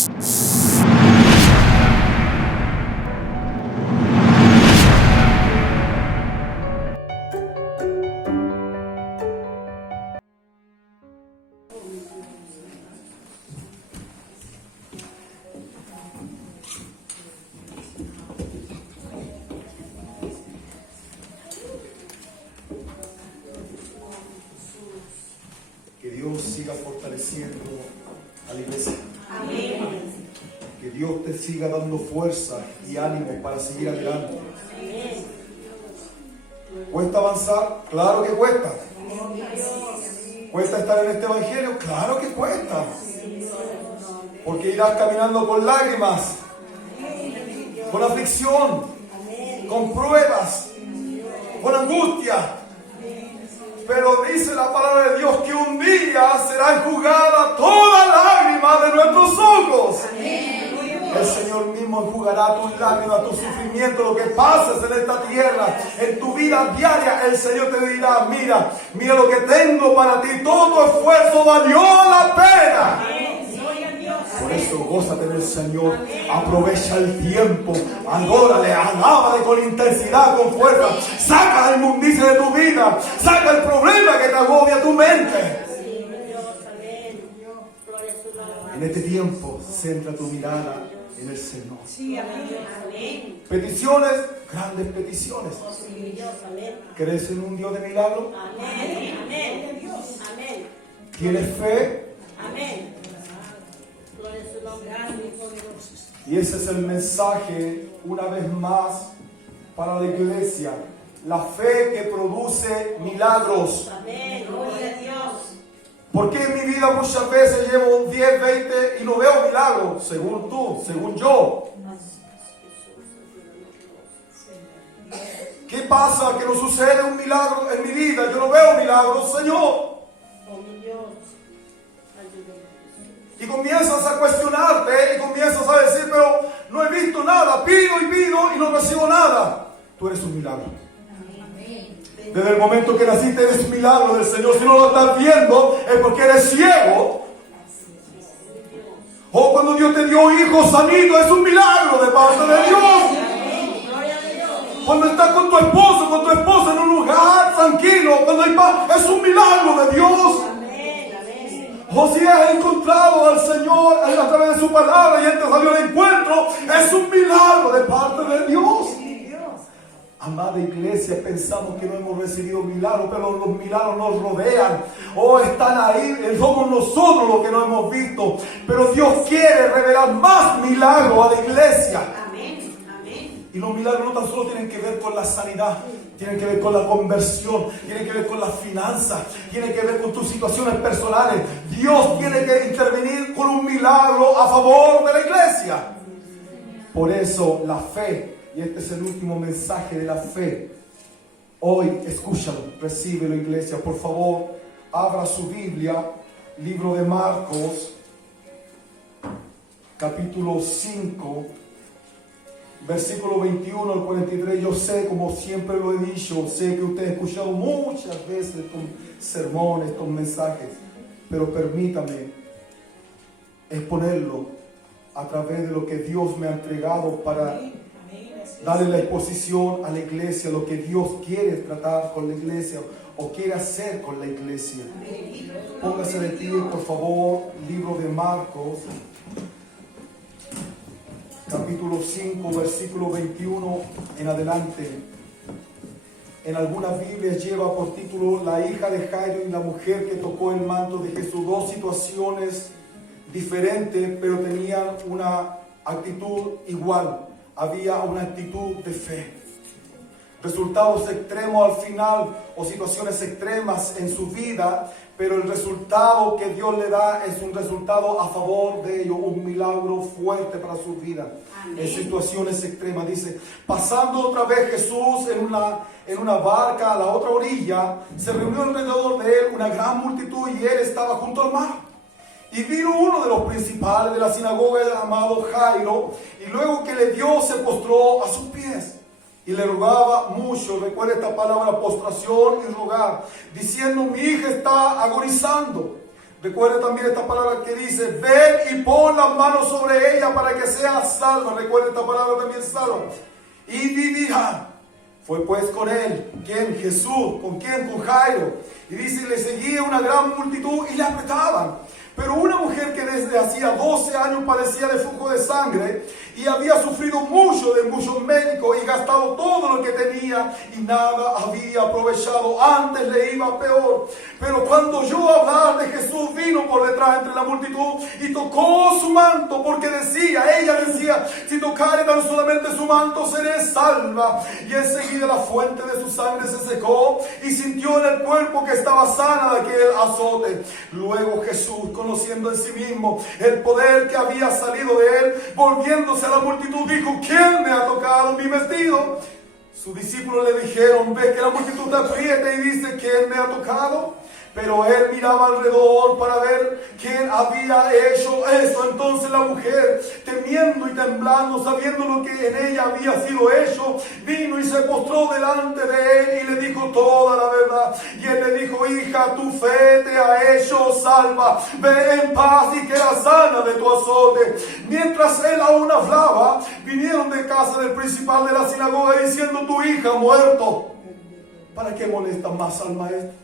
Que Dios siga fortaleciendo a la iglesia. Amén. Que Dios te siga dando fuerza y ánimo para seguir adelante. Amén. ¿Cuesta avanzar? Claro que cuesta. ¿Cuesta estar en este evangelio? Claro que cuesta. Porque irás caminando con lágrimas, con aflicción, con pruebas, con angustia. Pero dice la palabra de Dios que un día será enjugada toda lágrima de nuestros ojos. El Señor mismo enjugará tus lágrimas, tu sufrimiento, lo que pases en esta tierra, en tu vida diaria. El Señor te dirá: mira lo que tengo para ti, todo tu esfuerzo valió la pena. Por eso gózate en el Señor, aprovecha el tiempo, adórale, alábale con intensidad, con fuerza. Saca la inmundicia de tu vida, saca el problema que te agobia tu mente. En este tiempo, centra tu mirada en el Señor. Peticiones, grandes peticiones. ¿Crees en un Dios de milagro? ¿Tienes fe? Y ese es el mensaje, una vez más, para la iglesia. La fe que produce milagros. ¿Por qué en mi vida muchas veces llevo 10, 20 y no veo milagros? Según tú, según yo. ¿Qué pasa? Que no sucede un milagro en mi vida. Yo no veo milagros, Señor. Y comienzas a cuestionarte y comienzas a decir: pero no he visto nada, pido y no recibo nada. Tú eres un milagro. Desde el momento que naciste eres un milagro del Señor. Si no lo estás viendo es porque eres ciego. O cuando Dios te dio hijos sanitos, es un milagro de parte de Dios. Cuando estás con tu esposo, con tu esposa en un lugar tranquilo, cuando hay paz, es un milagro de Dios. Josías ha encontrado al Señor a través de su palabra y él te salió al encuentro. Es un milagro de parte de Dios. Amada iglesia, pensamos que no hemos recibido milagros, pero los milagros nos rodean. Están ahí, somos nosotros los que no hemos visto. Pero Dios quiere revelar más milagros a la iglesia. Y los milagros no tan solo tienen que ver con la sanidad, tienen que ver con la conversión, tienen que ver con las finanzas, tienen que ver con tus situaciones personales. Dios tiene que intervenir con un milagro a favor de la iglesia. Por eso la fe, y este es el último mensaje de la fe. Hoy, escúchalo, recíbelo, iglesia. Por favor, abra su Biblia, libro de Marcos, capítulo 5. Versículo 21 al 43, yo sé, como siempre lo he dicho, sé que usted ha escuchado muchas veces estos sermones, estos mensajes, pero permítame exponerlo a través de lo que Dios me ha entregado para darle la exposición a la iglesia, lo que Dios quiere tratar con la iglesia o quiere hacer con la iglesia. Póngase de pie, por favor, libro de Marcos, capítulo 5, versículo 21 en adelante. En algunas Biblias lleva por título La hija de Jairo y la mujer que tocó el manto de Jesús. Dos situaciones diferentes, pero tenían una actitud igual. Había una actitud de fe. Resultados extremos al final o situaciones extremas en su vida, pero el resultado que Dios le da es un resultado a favor de ellos, un milagro fuerte para su vida. En situaciones extremas, dice: pasando otra vez Jesús en una barca a la otra orilla, se reunió alrededor de él una gran multitud y él estaba junto al mar. Y vino uno de los principales de la sinagoga llamado Jairo, y luego que le vio se postró a sus pies y le rogaba mucho. Recuerda esta palabra, postración y rogar, diciendo: mi hija está agonizando. Recuerde también esta palabra que dice, ven y pon las manos sobre ella para que sea salva. Recuerde esta palabra también, salva. Y vivirá. Fue pues con él, ¿quién? Jesús. ¿Con quién? Con Jairo. Y dice, le seguía una gran multitud y le apretaban. Pero una mujer que desde hacía 12 años padecía de flujo de sangre y había sufrido mucho de muchos médicos y gastado todo lo que tenía y nada había aprovechado, antes le iba peor. Pero cuando oyó hablar de Jesús, vino por detrás entre la multitud y tocó su manto, porque ella decía, si tocare tan solamente su manto seré salva. Y enseguida la fuente de su sangre se secó y sintió en el cuerpo que estaba sana de aquel azote. Luego Jesús, conociendo en sí mismo el poder que había salido de él, volviéndose a la multitud, dijo, ¿quién me ha tocado mi vestido? Sus discípulos le dijeron, ve que la multitud te aprieta y dice, ¿quién me ha tocado? Pero él miraba alrededor para ver quién había hecho eso. Entonces la mujer, temiendo y temblando, sabiendo lo que en ella había sido hecho, vino y se postró delante de él y le dijo toda la verdad. Y él le dijo, hija, tu fe te ha hecho salva. Ve en paz y queda sana de tu azote. Mientras él aún hablaba, vinieron de casa del principal de la sinagoga diciendo, tu hija ha muerto. ¿Para qué molestan más al maestro?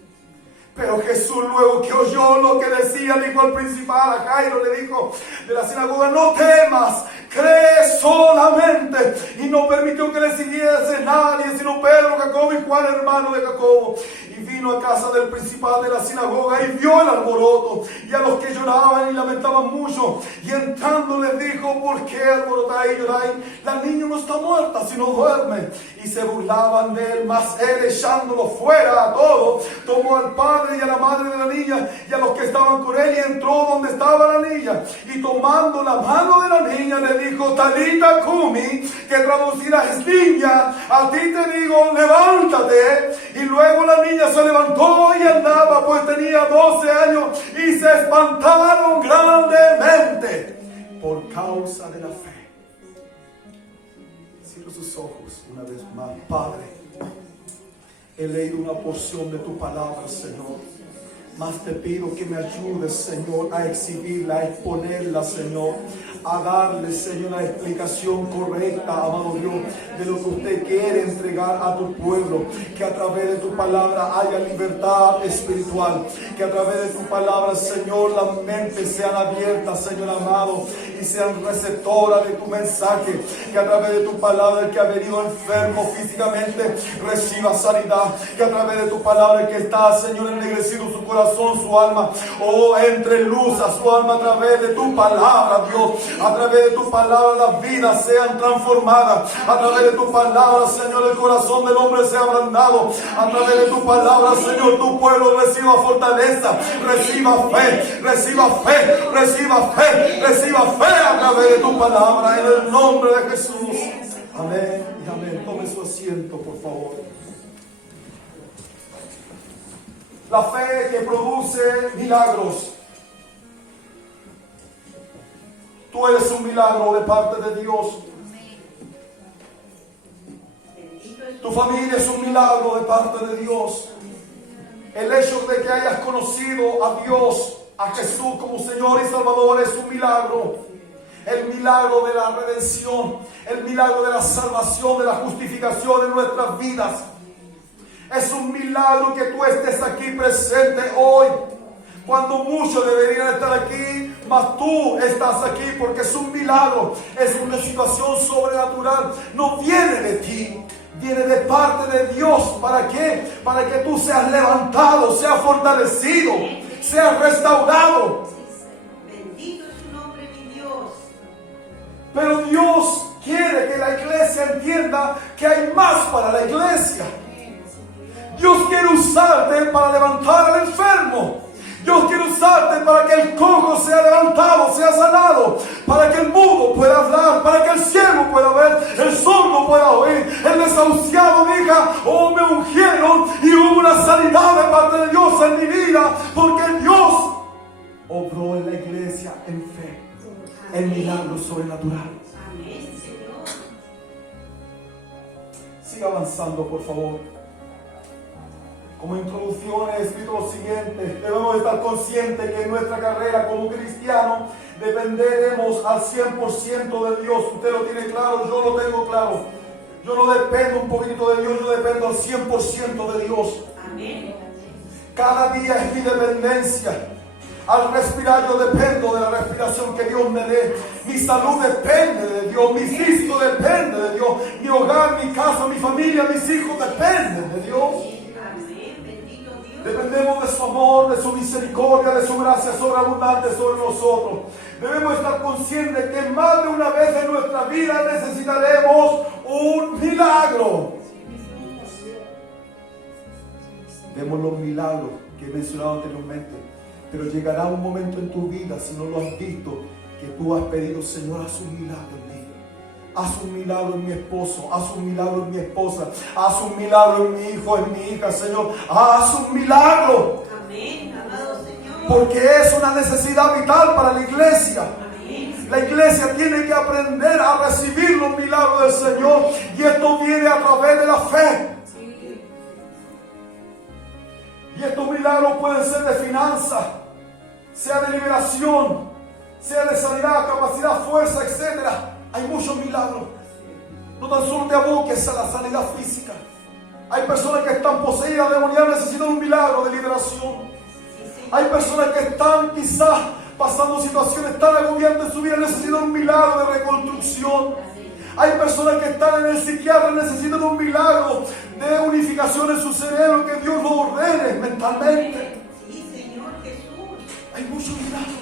Pero Jesús, luego que oyó lo que decía, dijo al principal, a Jairo, le dijo de la sinagoga, no temas, cree solamente. Y no permitió que le siguiese nadie, sino Pedro, Jacobo y Juan, hermano de Jacobo. Y vino a casa del principal de la sinagoga y vio el alboroto y a los que lloraban y lamentaban mucho. Y entrando les dijo, ¿por qué alborotáis y lloráis? La niña no está muerta, sino duerme. Y se burlaban de él, mas él, echándolo fuera a todos, tomó al padre y a la madre de la niña y a los que estaban con él, y entró donde estaba la niña. Y tomando la mano de la niña le dijo, Talita Cumi, que traducida es niña, a ti te digo, levántate. Y luego la niña se levantó y andaba, pues tenía 12 años, y se espantaron grandemente por causa de la fe. Cierra sus ojos una vez más. Padre, he leído una porción de tu palabra, Señor. Mas te pido que me ayudes, Señor, a exhibirla, a exponerla, Señor, a darle, Señor, la explicación correcta, amado Dios, de lo que usted quiere entregar a tu pueblo. Que a través de tu palabra haya libertad espiritual. Que a través de tu palabra, Señor, las mentes sean abiertas, Señor amado, y sean receptoras de tu mensaje. Que a través de tu palabra el que ha venido enfermo físicamente reciba sanidad. Que a través de tu palabra el que está, Señor, ennegrecido su corazón, su alma, entre luz a su alma a través de tu palabra, Dios. A través de tu palabra las vidas sean transformadas. A través de tu palabra, Señor, el corazón del hombre sea ablandado. A través de tu palabra, Señor, tu pueblo reciba fortaleza, reciba fe, reciba fe, reciba fe, reciba fe a través de tu palabra, en el nombre de Jesús. Amén y amén. Tome su asiento, por favor. La fe que produce milagros. Tú eres un milagro de parte de Dios. Tu familia es un milagro de parte de Dios. El hecho de que hayas conocido a Dios, a Jesús como Señor y Salvador, es un milagro. El milagro de la redención, el milagro de la salvación, de la justificación en nuestras vidas. Es un milagro que tú estés aquí presente hoy, cuando muchos deberían estar aquí, mas tú estás aquí, porque es un milagro, es una situación sobrenatural. No viene de ti, viene de parte de Dios. ¿Para qué? Para que tú seas levantado, seas fortalecido, seas restaurado. Bendito es tu nombre, mi Dios. Pero Dios quiere que la iglesia entienda que hay más para la iglesia. Dios quiere usarte para levantar al enfermo. Dios quiere usarte para que el cojo sea levantado, sea sanado, para que el mudo pueda hablar, para que el ciego pueda ver, el sordo pueda oír, el desahuciado diga, oh, me ungieron, y hubo una sanidad de parte de Dios en mi vida, porque Dios obró en la iglesia en fe, en milagro sobrenatural. Amén, Señor. Siga avanzando, por favor. Como introducción he escrito lo siguiente: debemos estar conscientes que en nuestra carrera como cristianos dependeremos al 100% de Dios. Usted lo tiene claro, yo lo tengo claro. Yo no dependo un poquito de Dios, yo dependo al 100% de Dios. Amén. Cada día es mi dependencia. Al respirar yo dependo de la respiración que Dios me dé. Mi salud depende de Dios. Mi físico depende de Dios. Mi hogar, mi casa, mi familia, mis hijos dependen de Dios. Amén. Bendito Dios. Dependemos de su amor, de su misericordia, de su gracia sobreabundante sobre nosotros. Debemos estar conscientes que más de una vez en nuestra vida necesitaremos un milagro. Vemos los milagros que he mencionado anteriormente. Pero llegará un momento en tu vida, si no lo has visto, que tú has pedido: Señor, haz un milagro en mí. Haz un milagro en mi esposo, haz un milagro en mi esposa, haz un milagro en mi hijo, en mi hija, Señor. Haz un milagro. Amén. Amado Señor. Porque es una necesidad vital para la iglesia. Amén. La iglesia tiene que aprender a recibir los milagros del Señor. Y esto viene a través de la fe. Y estos milagros pueden ser de finanzas, sea de liberación, sea de sanidad, capacidad, fuerza, etc. Hay muchos milagros. No tan solo te aboques a la sanidad física. Hay personas que están poseídas, demoniadas, necesitan un milagro de liberación. Hay personas que están quizás pasando situaciones tan agobiantes en su vida, necesitan un milagro de reconstrucción. Hay personas que están en el psiquiatra, necesitan un milagro de unificación en su cerebro, que Dios lo ordene mentalmente. Sí, Señor Jesús. Hay muchos milagros.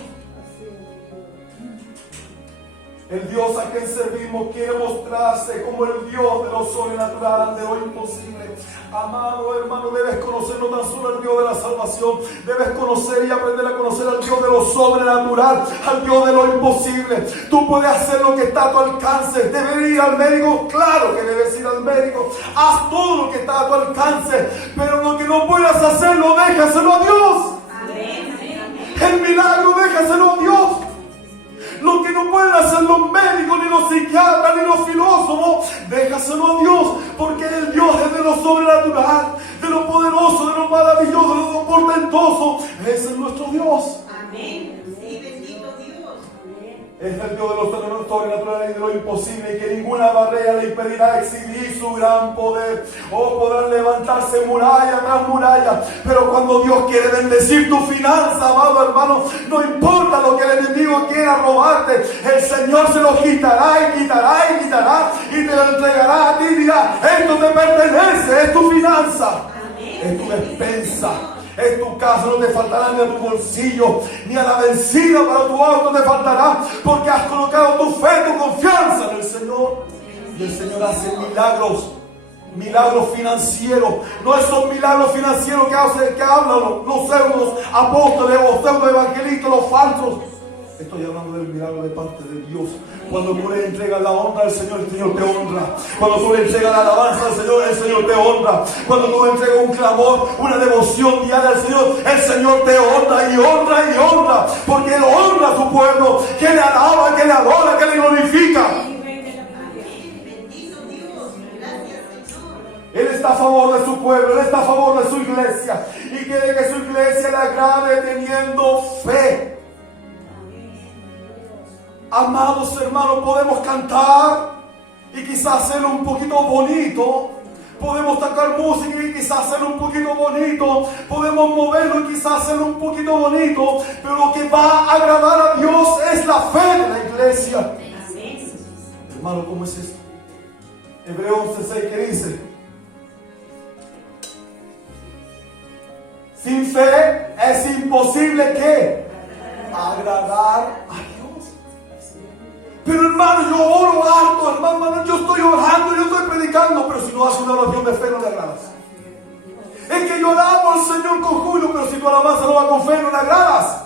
El Dios a quien servimos quiere mostrarse como el Dios de lo sobrenatural, de lo imposible. Amado hermano, debes conocer no tan solo al Dios de la salvación, debes conocer y aprender a conocer al Dios de lo sobrenatural, al Dios de lo imposible. Tú puedes hacer lo que está a tu alcance. ¿Debes ir al médico? Claro que debes ir al médico. Haz todo lo que está a tu alcance, pero lo que no puedas hacerlo, déjaselo a Dios. Amén. Amén. El milagro, déjaselo a Dios. Lo que no pueden hacer los médicos, ni los psiquiatras, ni los filósofos, déjaselo a Dios, porque el Dios es de lo sobrenatural, de lo poderoso, de lo maravilloso, de lo portentoso. Ese es nuestro Dios. Amén. Sí, bendito Dios. Es el Dios de lo sobrenatural y de lo imposible, y que ninguna barrera le impedirá exhibir su gran poder. O podrán levantarse muralla tras muralla, pero cuando Dios quiere bendecir tu finanza, amado hermano, no importa lo que el enemigo quiera robarte, el Señor se lo quitará y quitará y quitará, y te lo entregará a ti y dirá: esto te pertenece, es tu finanza, Amén. es tu despensa. En tu casa no te faltará ni a tu bolsillo, ni a la vencida para tu auto te faltará, porque has colocado tu fe, tu confianza en el Señor. Y el Señor hace milagros, milagros financieros. No esos milagros financieros que hablan los pseudos apóstoles o pseudo evangelistas, los falsos. Estoy hablando del milagro de parte de Dios. Cuando tú le entregas la honra al Señor, el Señor te honra. Cuando tú le entregas la alabanza al Señor, el Señor te honra. Cuando tú le entregas un clamor, una devoción diaria al Señor, el Señor te honra y honra y honra. Porque Él honra a su pueblo, que le alaba, que le adora, que le glorifica. Amén. Bendito Dios. Gracias, Señor. Él está a favor de su pueblo, Él está a favor de su iglesia. Y quiere que su iglesia le agrade teniendo fe. Amados hermanos, podemos cantar y quizás hacerlo un poquito bonito. Podemos tocar música y quizás hacerlo un poquito bonito. Podemos moverlo y quizás hacerlo un poquito bonito. Pero lo que va a agradar a Dios es la fe de la iglesia. Amén. Hermano, ¿cómo es esto? Hebreos 11:6, ¿qué dice? Sin fe es imposible que agradar a Dios. Pero hermano, yo oro harto, hermano, yo estoy orando, yo estoy predicando, pero si no haces una oración de fe no le agradas. Es que yo alabo al Señor con júbilo, pero si tu alabanza no va con fe no le agradas.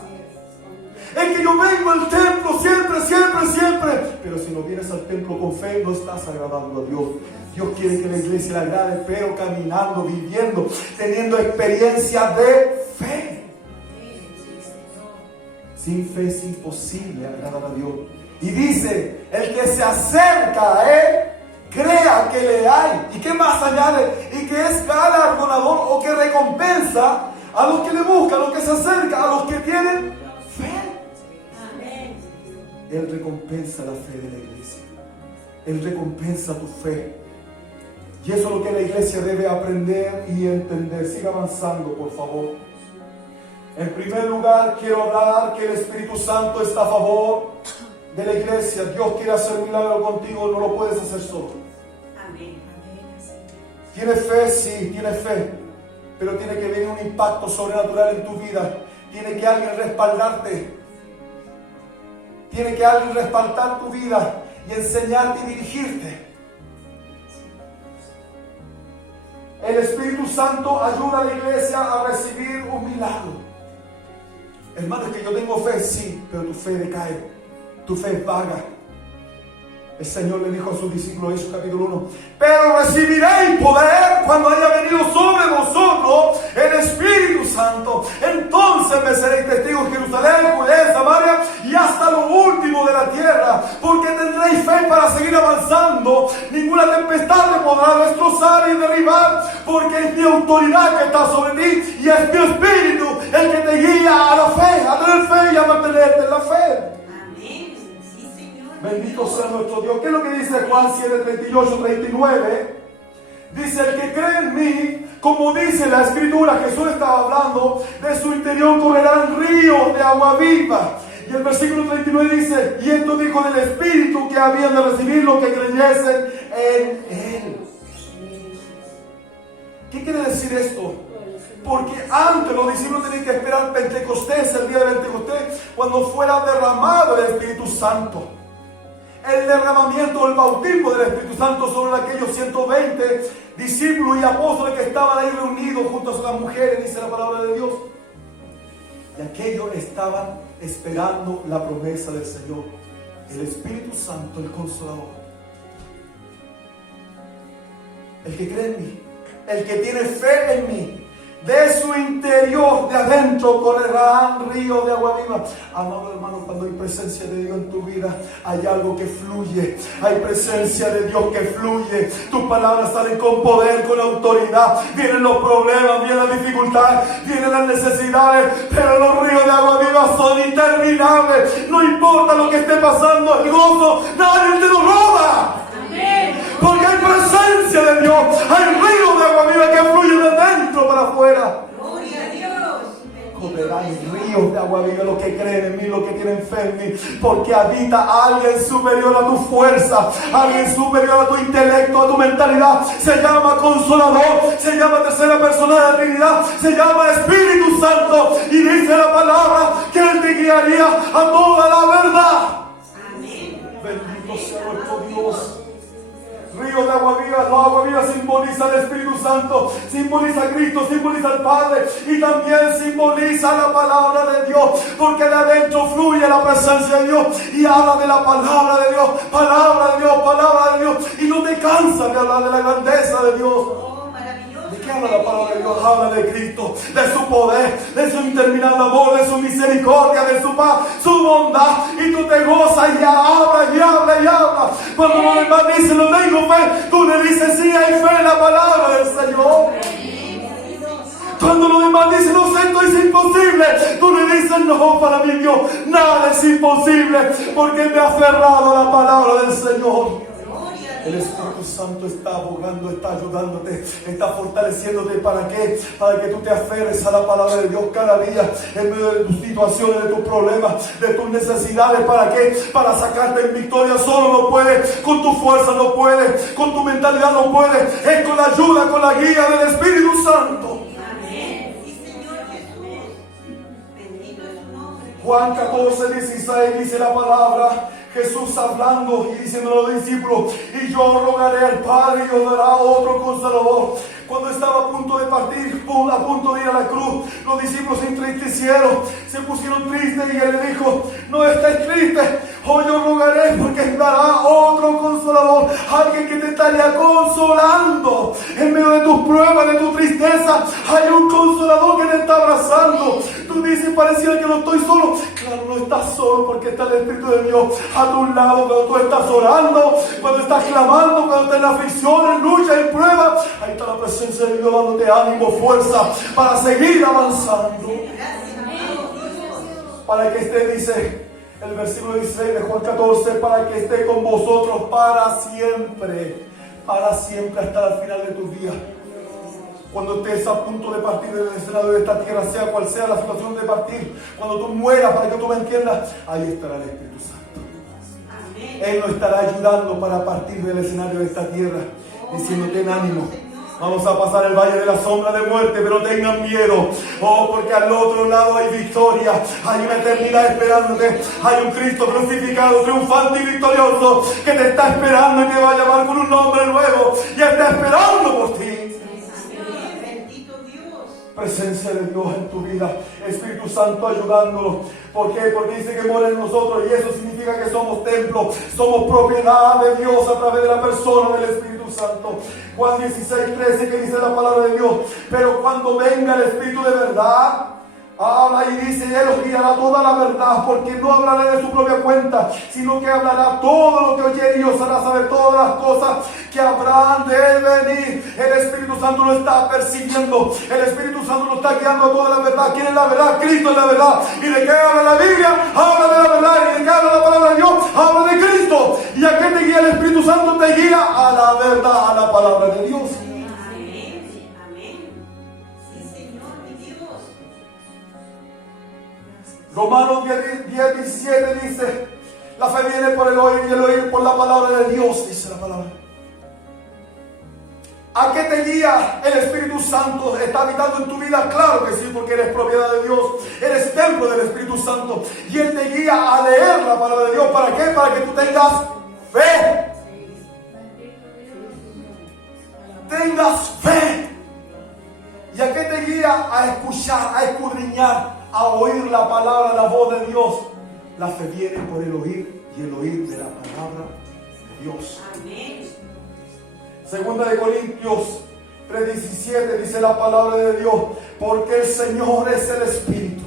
Es que yo vengo al templo siempre, siempre, siempre, pero si no vienes al templo con fe no estás agradando a Dios. Dios quiere que la iglesia le agrade, pero caminando, viviendo, teniendo experiencia de fe. Sin fe es imposible agradar a Dios. Y dice: el que se acerca a Él crea que le hay. ¿Y qué más añade? Y que es galardonador o que recompensa a los que le buscan, a los que se acercan, a los que tienen fe. Amén. Él recompensa la fe de la iglesia. Él recompensa tu fe. Y eso es lo que la iglesia debe aprender y entender. Siga avanzando, por favor. En primer lugar, quiero hablar que el Espíritu Santo está a favor de la iglesia. Dios quiere hacer milagro contigo, no lo puedes hacer solo. Amén. ¿Tienes fe? Sí, tienes fe. Pero tiene que venir un impacto sobrenatural en tu vida. Tiene que alguien respaldarte. Tiene que alguien respaldar tu vida y enseñarte y dirigirte. El Espíritu Santo ayuda a la iglesia a recibir un milagro. Hermano, es que yo tengo fe, sí, pero tu fe decae, tu fe es vaga. El Señor le dijo a sus discípulos, Hechos capítulo 1, pero recibiréis poder cuando haya venido sobre vosotros el Espíritu Santo. Entonces me seréis testigos en Jerusalén, Judea, Samaria y hasta lo último de la tierra, porque tendréis fe para seguir avanzando. Ninguna tempestad te podrá destrozar y derribar, porque es mi autoridad que está sobre ti y es mi Espíritu el que te guía a la fe, a tener fe y a mantenerte en la fe. Bendito sea nuestro Dios. ¿Qué es lo que dice Juan 7, 38, 39? Dice, el que cree en mí, como dice la Escritura, Jesús estaba hablando, de su interior correrán ríos de agua viva. Y el versículo 39 dice, y esto dijo del Espíritu que habían de recibir los que creyesen en Él. ¿Qué quiere decir esto? Porque antes los discípulos tenían que esperar Pentecostés, el día de Pentecostés, cuando fuera derramado el Espíritu Santo. El derramamiento, el bautismo del Espíritu Santo sobre aquellos 120 discípulos y apóstoles que estaban ahí reunidos junto a las mujeres, dice la palabra de Dios. Y aquellos estaban esperando la promesa del Señor, el Espíritu Santo, el Consolador. El que cree en mí, el que tiene fe en mí, de su interior, de adentro, correrán ríos de agua viva. Amado hermano, cuando hay presencia de Dios en tu vida, hay algo que fluye. Hay presencia de Dios que fluye. Tus palabras salen con poder, con autoridad. Vienen los problemas, vienen las dificultades, vienen las necesidades, pero los ríos de agua viva son interminables. No importa lo que esté pasando, el gozo, nadie te lo roba. Porque hay presencia de Dios, hay ríos de agua viva que fluyen de dentro para afuera. Gloria a Dios. Correrán ríos de agua viva los que creen en mí, los que tienen fe en mí, porque habita alguien superior a tu fuerza, alguien superior a tu intelecto, a tu mentalidad. Se llama Consolador, se llama tercera persona de la Trinidad, se llama Espíritu Santo, y dice la palabra que Él te guiaría a toda la verdad. Amén. Bendito sea nuestro Dios. Río de agua viva, la agua viva simboliza al Espíritu Santo, simboliza a Cristo, simboliza al Padre y también simboliza la palabra de Dios, porque de adentro fluye la presencia de Dios y habla de la palabra de Dios, palabra de Dios, palabra de Dios, y no te cansas de hablar de la grandeza de Dios. ¿De qué habla la palabra de Dios? Habla de Cristo, de su poder, de su interminable amor, de su misericordia, de su paz, su bondad. Y tú te gozas y hablas y hablas y hablas. Cuando los demás dicen no tengo fe, tú le dices sí, hay fe en la palabra del Señor. Cuando los demás dicen no sé, esto es imposible, tú le dices no, para mí Dios, nada es imposible, porque me he aferrado a la palabra del Señor. El Espíritu Santo está abogando, está ayudándote, está fortaleciéndote. ¿Para qué? Para que tú te aferres a la palabra de Dios cada día, en medio de tus situaciones, de tus problemas, de tus necesidades. ¿Para qué? Para sacarte en victoria. Solo no puedes, con tu fuerza no puedes, con tu mentalidad no puedes. Es con la ayuda, con la guía del Espíritu Santo. Amén. Sí, Señor Jesús. Bendito es su nombre. Juan 14, 16 dice la palabra. Jesús hablando y diciendo a los discípulos, y yo rogaré al Padre y os dará otro Consolador. Cuando estaba a punto de partir, a punto de ir a la cruz, los discípulos se entristecieron, se pusieron tristes, y Él le dijo, no estéis tristes, hoy yo rogaré porque dará otro Consolador, alguien que te estaría consolando en medio de tus pruebas, de tu tristeza. Hay un consolador que te está abrazando. Tú dices, pareciera que no estoy solo. Claro, no estás solo porque está el Espíritu de Dios a tu lado cuando tú estás orando, cuando estás clamando, cuando estás en aflicción, en lucha, en prueba. Ahí está la presencia de Dios dándote ánimo, fuerza para seguir avanzando. Para que esté, dice el versículo 16 de Juan 14, para que esté con vosotros para siempre hasta el final de tus días. Cuando estés a punto de partir del escenario de esta tierra, sea cual sea la situación de partir, cuando tú mueras, para que tú me entiendas, ahí estará el Espíritu Santo. Él nos estará ayudando para partir del escenario de esta tierra, diciendo: ten ánimo. Vamos a pasar el valle de la sombra de muerte, pero tengan miedo. Oh, porque al otro lado hay victoria. Hay una eternidad esperándote. Hay un Cristo crucificado, triunfante y victorioso, que te está esperando y te va a llamar con un nombre nuevo. Y está esperando por ti. Presencia de Dios en tu vida, Espíritu Santo ayudándolo. ¿Por qué? Porque dice que mora en nosotros, y eso significa que somos templo, somos propiedad de Dios a través de la persona del Espíritu Santo. Juan 16:13, que dice la palabra de Dios: pero cuando venga el Espíritu de verdad, habla y dice, Él os guiará toda la verdad, porque no hablará de su propia cuenta, sino que hablará todo lo que oyere y os hará saber todas las cosas que habrán de venir. El Espíritu Santo lo está persiguiendo, el Espíritu Santo lo está guiando a toda la verdad. ¿Quién es la verdad? Cristo es la verdad. ¿Y de qué habla la Biblia? Habla de la verdad. ¿Y de qué habla la palabra de Dios? Habla de Cristo. ¿Y a qué te guía el Espíritu Santo? Te guía a la verdad, a la palabra de Dios. Romanos 10:17 dice: la fe viene por el oír y el oír por la palabra de Dios, dice la palabra. ¿A qué te guía el Espíritu Santo? ¿Está habitando en tu vida? Claro que sí, porque eres propiedad de Dios, eres templo del Espíritu Santo, y Él te guía a leer la palabra de Dios. ¿Para qué? Para que tú tengas fe. Tengas fe. ¿Y a qué te guía? A escuchar, a escudriñar, a oír la palabra, la voz de Dios. La fe viene por el oír, y el oír de la palabra de Dios. Amén. Segunda de Corintios 3:17 dice la palabra de Dios: porque el Señor es el Espíritu,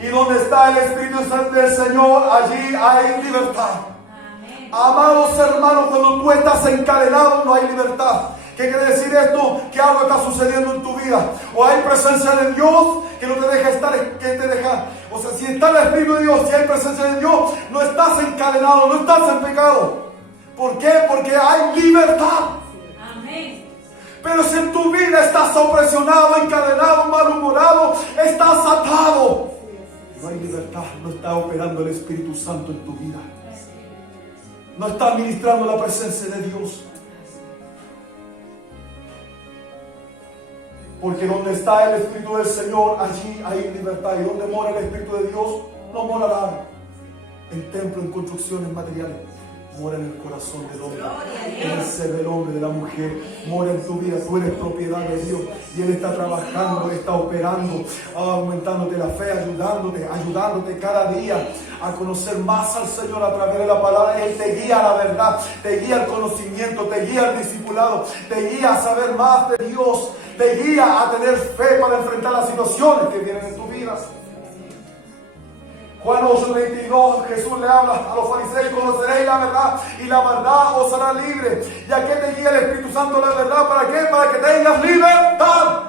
y donde está el Espíritu del Señor, allí hay libertad. Amén. Amados hermanos, cuando tú estás encadenado, no hay libertad. ¿Qué quiere decir esto? Que algo está sucediendo en tu vida. O hay presencia de Dios que no te deja estar, que te deja. O sea, si está el Espíritu de Dios, si hay presencia de Dios, no estás encadenado, no estás en pecado. ¿Por qué? Porque hay libertad. Amén. Pero si en tu vida estás opresionado, encadenado, malhumorado, estás atado, no hay libertad, no está operando el Espíritu Santo en tu vida. No está ministrando la presencia de Dios. Porque donde está el Espíritu del Señor, allí hay libertad. Y donde mora el Espíritu de Dios, no morará en templo, en construcciones materiales. Mora en el corazón del hombre, en el ser del hombre, de la mujer. Mora en tu vida. Tú eres propiedad de Dios, y Él está trabajando, está operando, aumentándote la fe, ayudándote cada día a conocer más al Señor a través de la palabra. Él te guía a la verdad, te guía al conocimiento, te guía al discipulado, te guía a saber más de Dios, te guía a tener fe para enfrentar las situaciones que vienen en tu vida. Juan 8:22, Jesús le habla a los fariseos: conoceréis la verdad, y la verdad os hará libre. ¿Y a qué te guía el Espíritu Santo la verdad? ¿Para qué? Para que tengas libertad.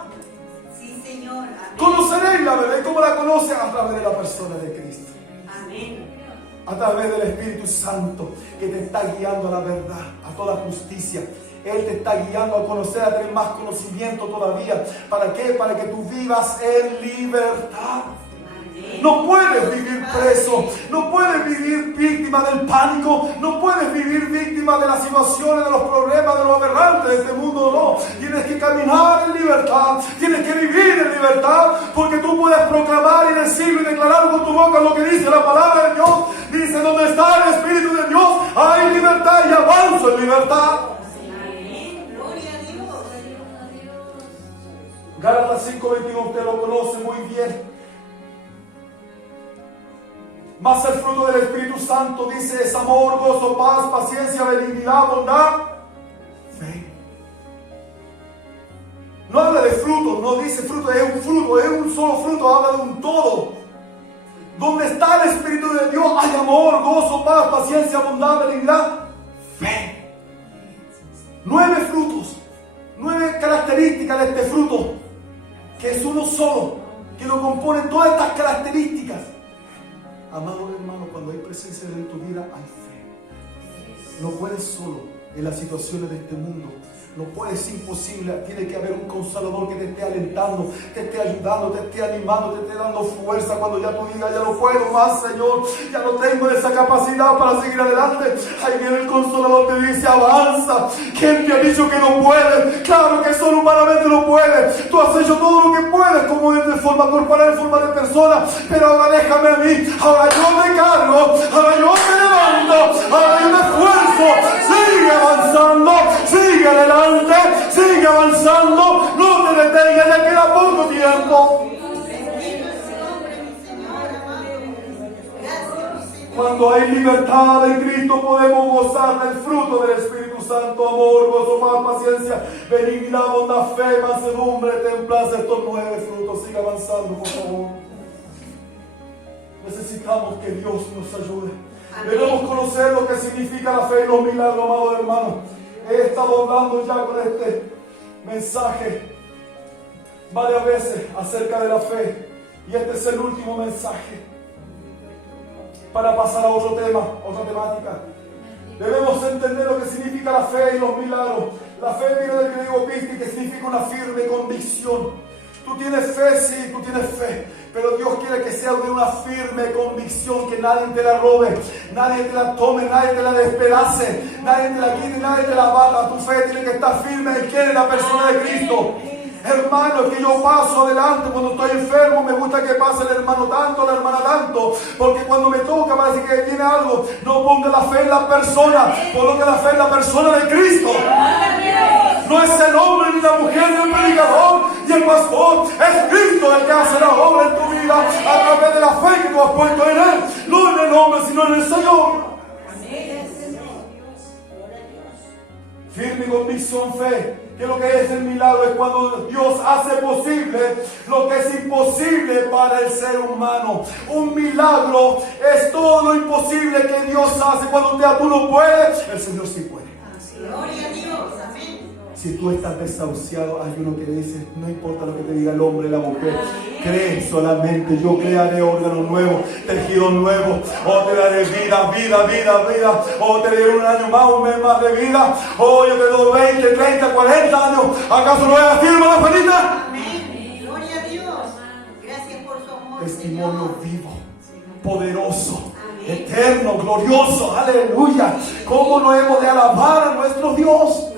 Sí, Señor. Amén. Conoceréis la verdad. ¿Y cómo la conoces? A través de la persona de Cristo. Amén. A través del Espíritu Santo, que te está guiando a la verdad, a toda justicia. Él te está guiando a conocer, a tener más conocimiento todavía. ¿Para qué? Para que tú vivas en libertad. No puedes vivir preso, no puedes vivir víctima del pánico, no puedes vivir víctima de las situaciones, de los problemas, de los aberrantes de este mundo. No, tienes que caminar en libertad, tienes que vivir en libertad, porque tú puedes proclamar y decirlo y declarar con tu boca lo que dice la palabra de Dios. Dice: donde está el Espíritu de Dios, hay libertad, y avanzo en libertad. Gloria a Dios. Gálatas 5:21, usted lo conoce muy bien. Mas el fruto del Espíritu Santo, dice, es amor, gozo, paz, paciencia, benignidad, bondad, fe. No habla de fruto, no dice fruto, es un solo fruto, habla de un todo. Donde está el Espíritu de Dios hay amor, gozo, paz, paciencia, bondad, benignidad, fe. 9 frutos, 9 características de este fruto, que es uno solo, que lo componen todas estas características. Amado hermano, cuando hay presencia en tu vida hay fe. No puedes solo en las situaciones de este mundo. No puede, es imposible. Tiene que haber un consolador que te esté alentando, te esté ayudando, te esté animando, te esté dando fuerza cuando ya tú digas, ya no puedo más, Señor, ya no tengo esa capacidad para seguir adelante. Ahí viene el consolador, te dice, avanza. ¿Quién te ha dicho que no puedes? Claro que solo humanamente no puedes. Tú has hecho todo lo que puedes, como es de forma corporal, en forma de persona. Pero ahora déjame a mí, ahora yo te cargo, ahora yo te levanto, ahora yo te esfuerzo. Sigue avanzando, sigue adelante. Sigue avanzando, no te detengas, ya queda poco tiempo. Cuando hay libertad en Cristo podemos gozar del fruto del Espíritu Santo: amor, gozo, paz, paciencia, benignidad, bondad, fe, mansedumbre, templanza. Estos 9 frutos. Siga avanzando, por favor. Necesitamos que Dios nos ayude. Debemos conocer lo que significa la fe y los milagros, amados hermanos. He estado hablando ya con este mensaje varias veces acerca de la fe, y este es el último mensaje para pasar a otro tema, otra temática. Debemos entender lo que significa la fe y los milagros. La fe viene del griego pistis, que significa una firme convicción. Tú tienes fe, sí, tú tienes fe, pero Dios quiere que sea de una firme convicción, que nadie te la robe, nadie te la tome, nadie te la despedace, nadie te la quite, nadie te la bata. Tu fe tiene que estar firme en quién, en la persona de Cristo. Hermano, que yo paso adelante cuando estoy enfermo, me gusta que pase el hermano tanto, la hermana tanto, porque cuando me toca parece que tiene algo. No ponga la fe en la persona, ponga la fe en la persona de Cristo. No es el hombre ni la mujer ni el predicador y el pastor, es Cristo el que hace la obra en tu vida a través de la fe que tú has puesto en Él, no en el hombre sino en el Señor. Firme convicción, fe. Que lo que es el milagro es cuando Dios hace posible lo que es imposible para el ser humano. Un milagro es todo lo imposible que Dios hace. Cuando tú no puedes, el Señor sí puede. Gloria a Dios, amén. Si tú estás desahuciado, hay uno que dice, no importa lo que te diga el hombre y la mujer, cree solamente, yo crearé órganos nuevos, tejidos nuevos, o te daré vida, o te daré un año más, un mes más de vida, o yo te doy 20, 30, 40 años. ¿Acaso no es así, hermana Juanita? Amén. Gloria a Dios. Gracias por su amor, Testimonio Señor. vivo, poderoso, eterno, glorioso, aleluya. ¿Cómo no hemos de alabar a nuestro Dios?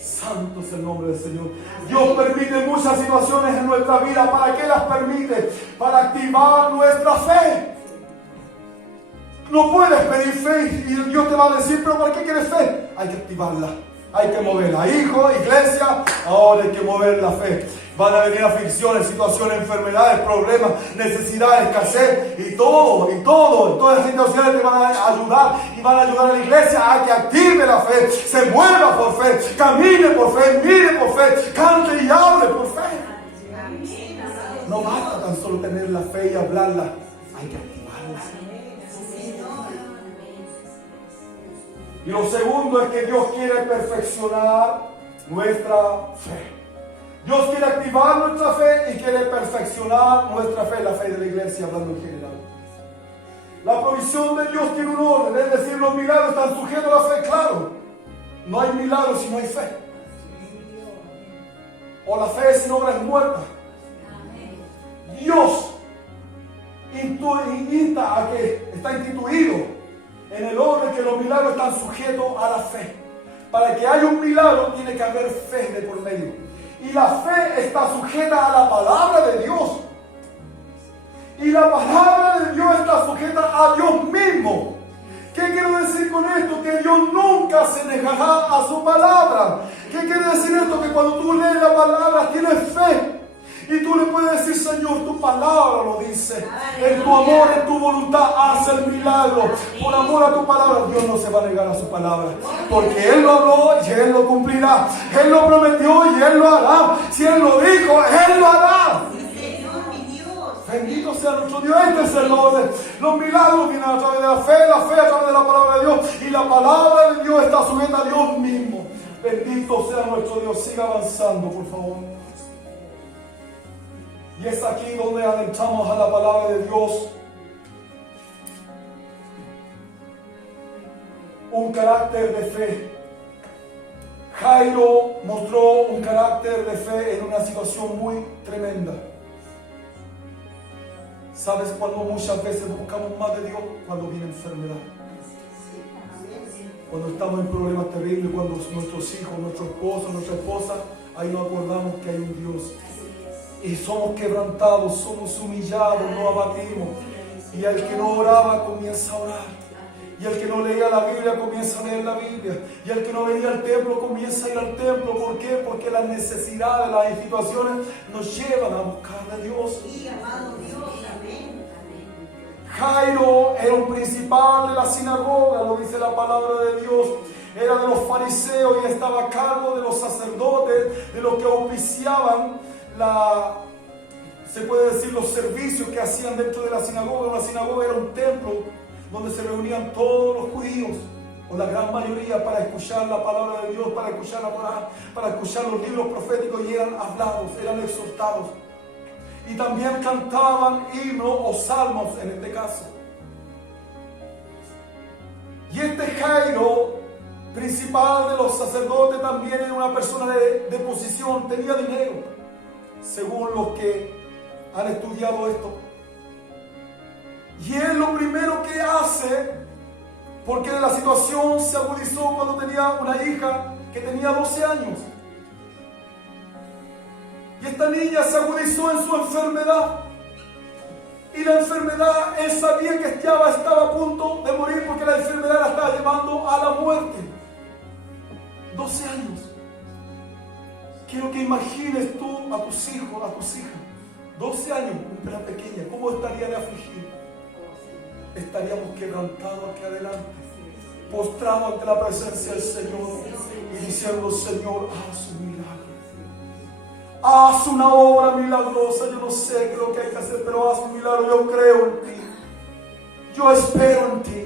Santo es el nombre del Señor. Dios permite muchas situaciones en nuestra vida. ¿Para qué las permite? Para activar nuestra fe. No puedes pedir fe y Dios te va a decir, pero ¿para qué quieres fe? Hay que activarla, hay que moverla. Hijo, iglesia, ahora hay que mover la fe. Van a venir aflicciones, situaciones, enfermedades, problemas, necesidades, escasez y todo. Todas las situaciones te van a ayudar y van a ayudar a la iglesia a que active la fe, se mueva por fe, camine por fe, mire por fe, cante y hable por fe. No basta tan solo tener la fe y hablarla, hay que activarla. Y lo segundo es que Dios quiere perfeccionar nuestra fe. Dios quiere activar nuestra fe y quiere perfeccionar nuestra fe, la fe de la iglesia, hablando en general. La provisión de Dios tiene un orden, es decir, los milagros están sujetos a la fe, claro. No hay milagros si no hay fe. O la fe sin obra es muerta. Dios insta a que está instituido en el orden que los milagros están sujetos a la fe. Para que haya un milagro tiene que haber fe de por medio. Y la fe está sujeta a la palabra de Dios. Y la palabra de Dios está sujeta a Dios mismo. ¿Qué quiero decir con esto? Que Dios nunca se negará a su palabra. ¿Qué quiere decir esto? Que cuando tú lees la palabra tienes fe. Y tú le puedes decir, Señor, tu palabra lo dice. En tu amor, en tu voluntad, haz el milagro. Por amor a tu palabra, Dios no se va a negar a su palabra. Porque Él lo habló y Él lo cumplirá. Él lo prometió y Él lo hará. Si Él lo dijo, Él lo hará. Bendito sea nuestro Dios. Este es el orden. Los milagros vienen a través de la fe a través de la palabra de Dios. Y la palabra de Dios está sujeta a Dios mismo. Bendito sea nuestro Dios. Siga avanzando, por favor. Y es aquí donde adentramos a la palabra de Dios. Un carácter de fe. Jairo mostró un carácter de fe en una situación muy tremenda. ¿Sabes cuando muchas veces buscamos más de Dios? Cuando viene enfermedad. Cuando estamos en problemas terribles, cuando nuestros hijos, nuestro esposo, nuestra esposa, ahí nos acordamos que hay un Dios. Y somos quebrantados, somos humillados, no abatimos. Y el que no oraba comienza a orar. Y el que no leía la Biblia comienza a leer la Biblia. Y el que no venía al templo comienza a ir al templo. ¿Por qué? Porque las necesidades, las situaciones nos llevan a buscar a Dios. Sí, amado Dios, amén. Jairo era un principal de la sinagoga, lo dice la palabra de Dios. Era de los fariseos y estaba a cargo de los sacerdotes, de los que auspiciaban se puede decir, los servicios que hacían dentro de la sinagoga. Una sinagoga era un templo donde se reunían todos los judíos, o la gran mayoría, para escuchar la palabra de Dios, para escuchar la Torá, para escuchar los libros proféticos, y eran hablados, eran exhortados. Y también cantaban himnos o salmos en este caso. Y este Jairo, principal de los sacerdotes, también era una persona de posición, tenía dinero, según los que han estudiado esto. Y él lo primero que hace, porque la situación se agudizó cuando tenía una hija que tenía 12 años. Y esta niña se agudizó en su enfermedad. Y la enfermedad, él sabía que estaba a punto de morir, porque la enfermedad la estaba llevando a la muerte. 12 años. Quiero que imagines tú a tus hijos, a tus hijas. 12 años, una pequeña, ¿cómo estaría de afligir? Estaríamos quebrantados aquí adelante, postrados ante la presencia del Señor y diciendo: Señor, haz un milagro, haz una obra milagrosa. Yo no sé qué es lo que hay que hacer, pero haz un milagro. Yo creo en ti, yo espero en ti.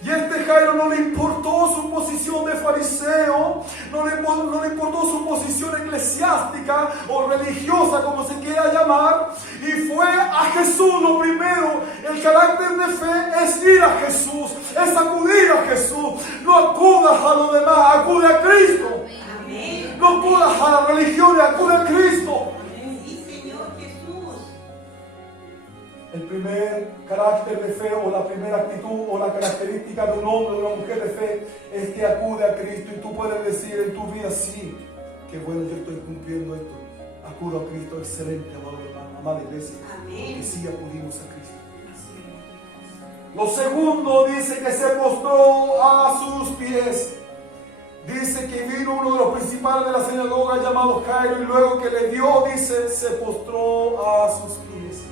Y este Jairo no le importó su posición de fariseo, no le importó su posición eclesiástica o religiosa, como se quiera llamar, y fue a Jesús. Lo primero, el carácter de fe es ir a Jesús, es acudir a Jesús. No acudas a lo demás, acude a Cristo. Amén. No acudas a la religión, acude a Cristo. Sí, Señor Jesús. El primer carácter de fe, o la primera actitud, o la característica de un hombre o una mujer de fe, es que acude a Cristo. Y tú puedes decir en tu vida: sí, qué bueno, yo estoy cumpliendo esto. Acudo a Cristo. Excelente, amado hermano, amada iglesia. Amén. Que sí acudimos a Cristo. Lo segundo dice que se postró a sus pies. Dice que vino uno de los principales de la sinagoga llamado Jairo, y luego que le dio, dice, se postró a sus pies.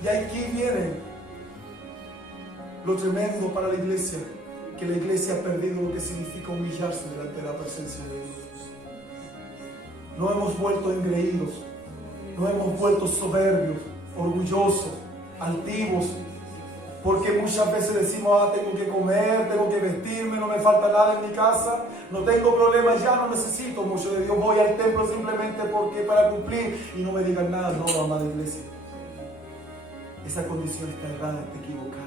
Y aquí viene lo tremendo para la iglesia, que la iglesia ha perdido lo que significa humillarse delante de la presencia de Dios. No hemos vuelto engreídos, no hemos vuelto soberbios, orgullosos, altivos, porque muchas veces decimos: tengo que comer, tengo que vestirme, no me falta nada en mi casa, no tengo problemas, ya no necesito mucho de Dios, voy al templo simplemente porque para cumplir, y no me digan nada. No, amada iglesia, esa condición está errada, está equivocada.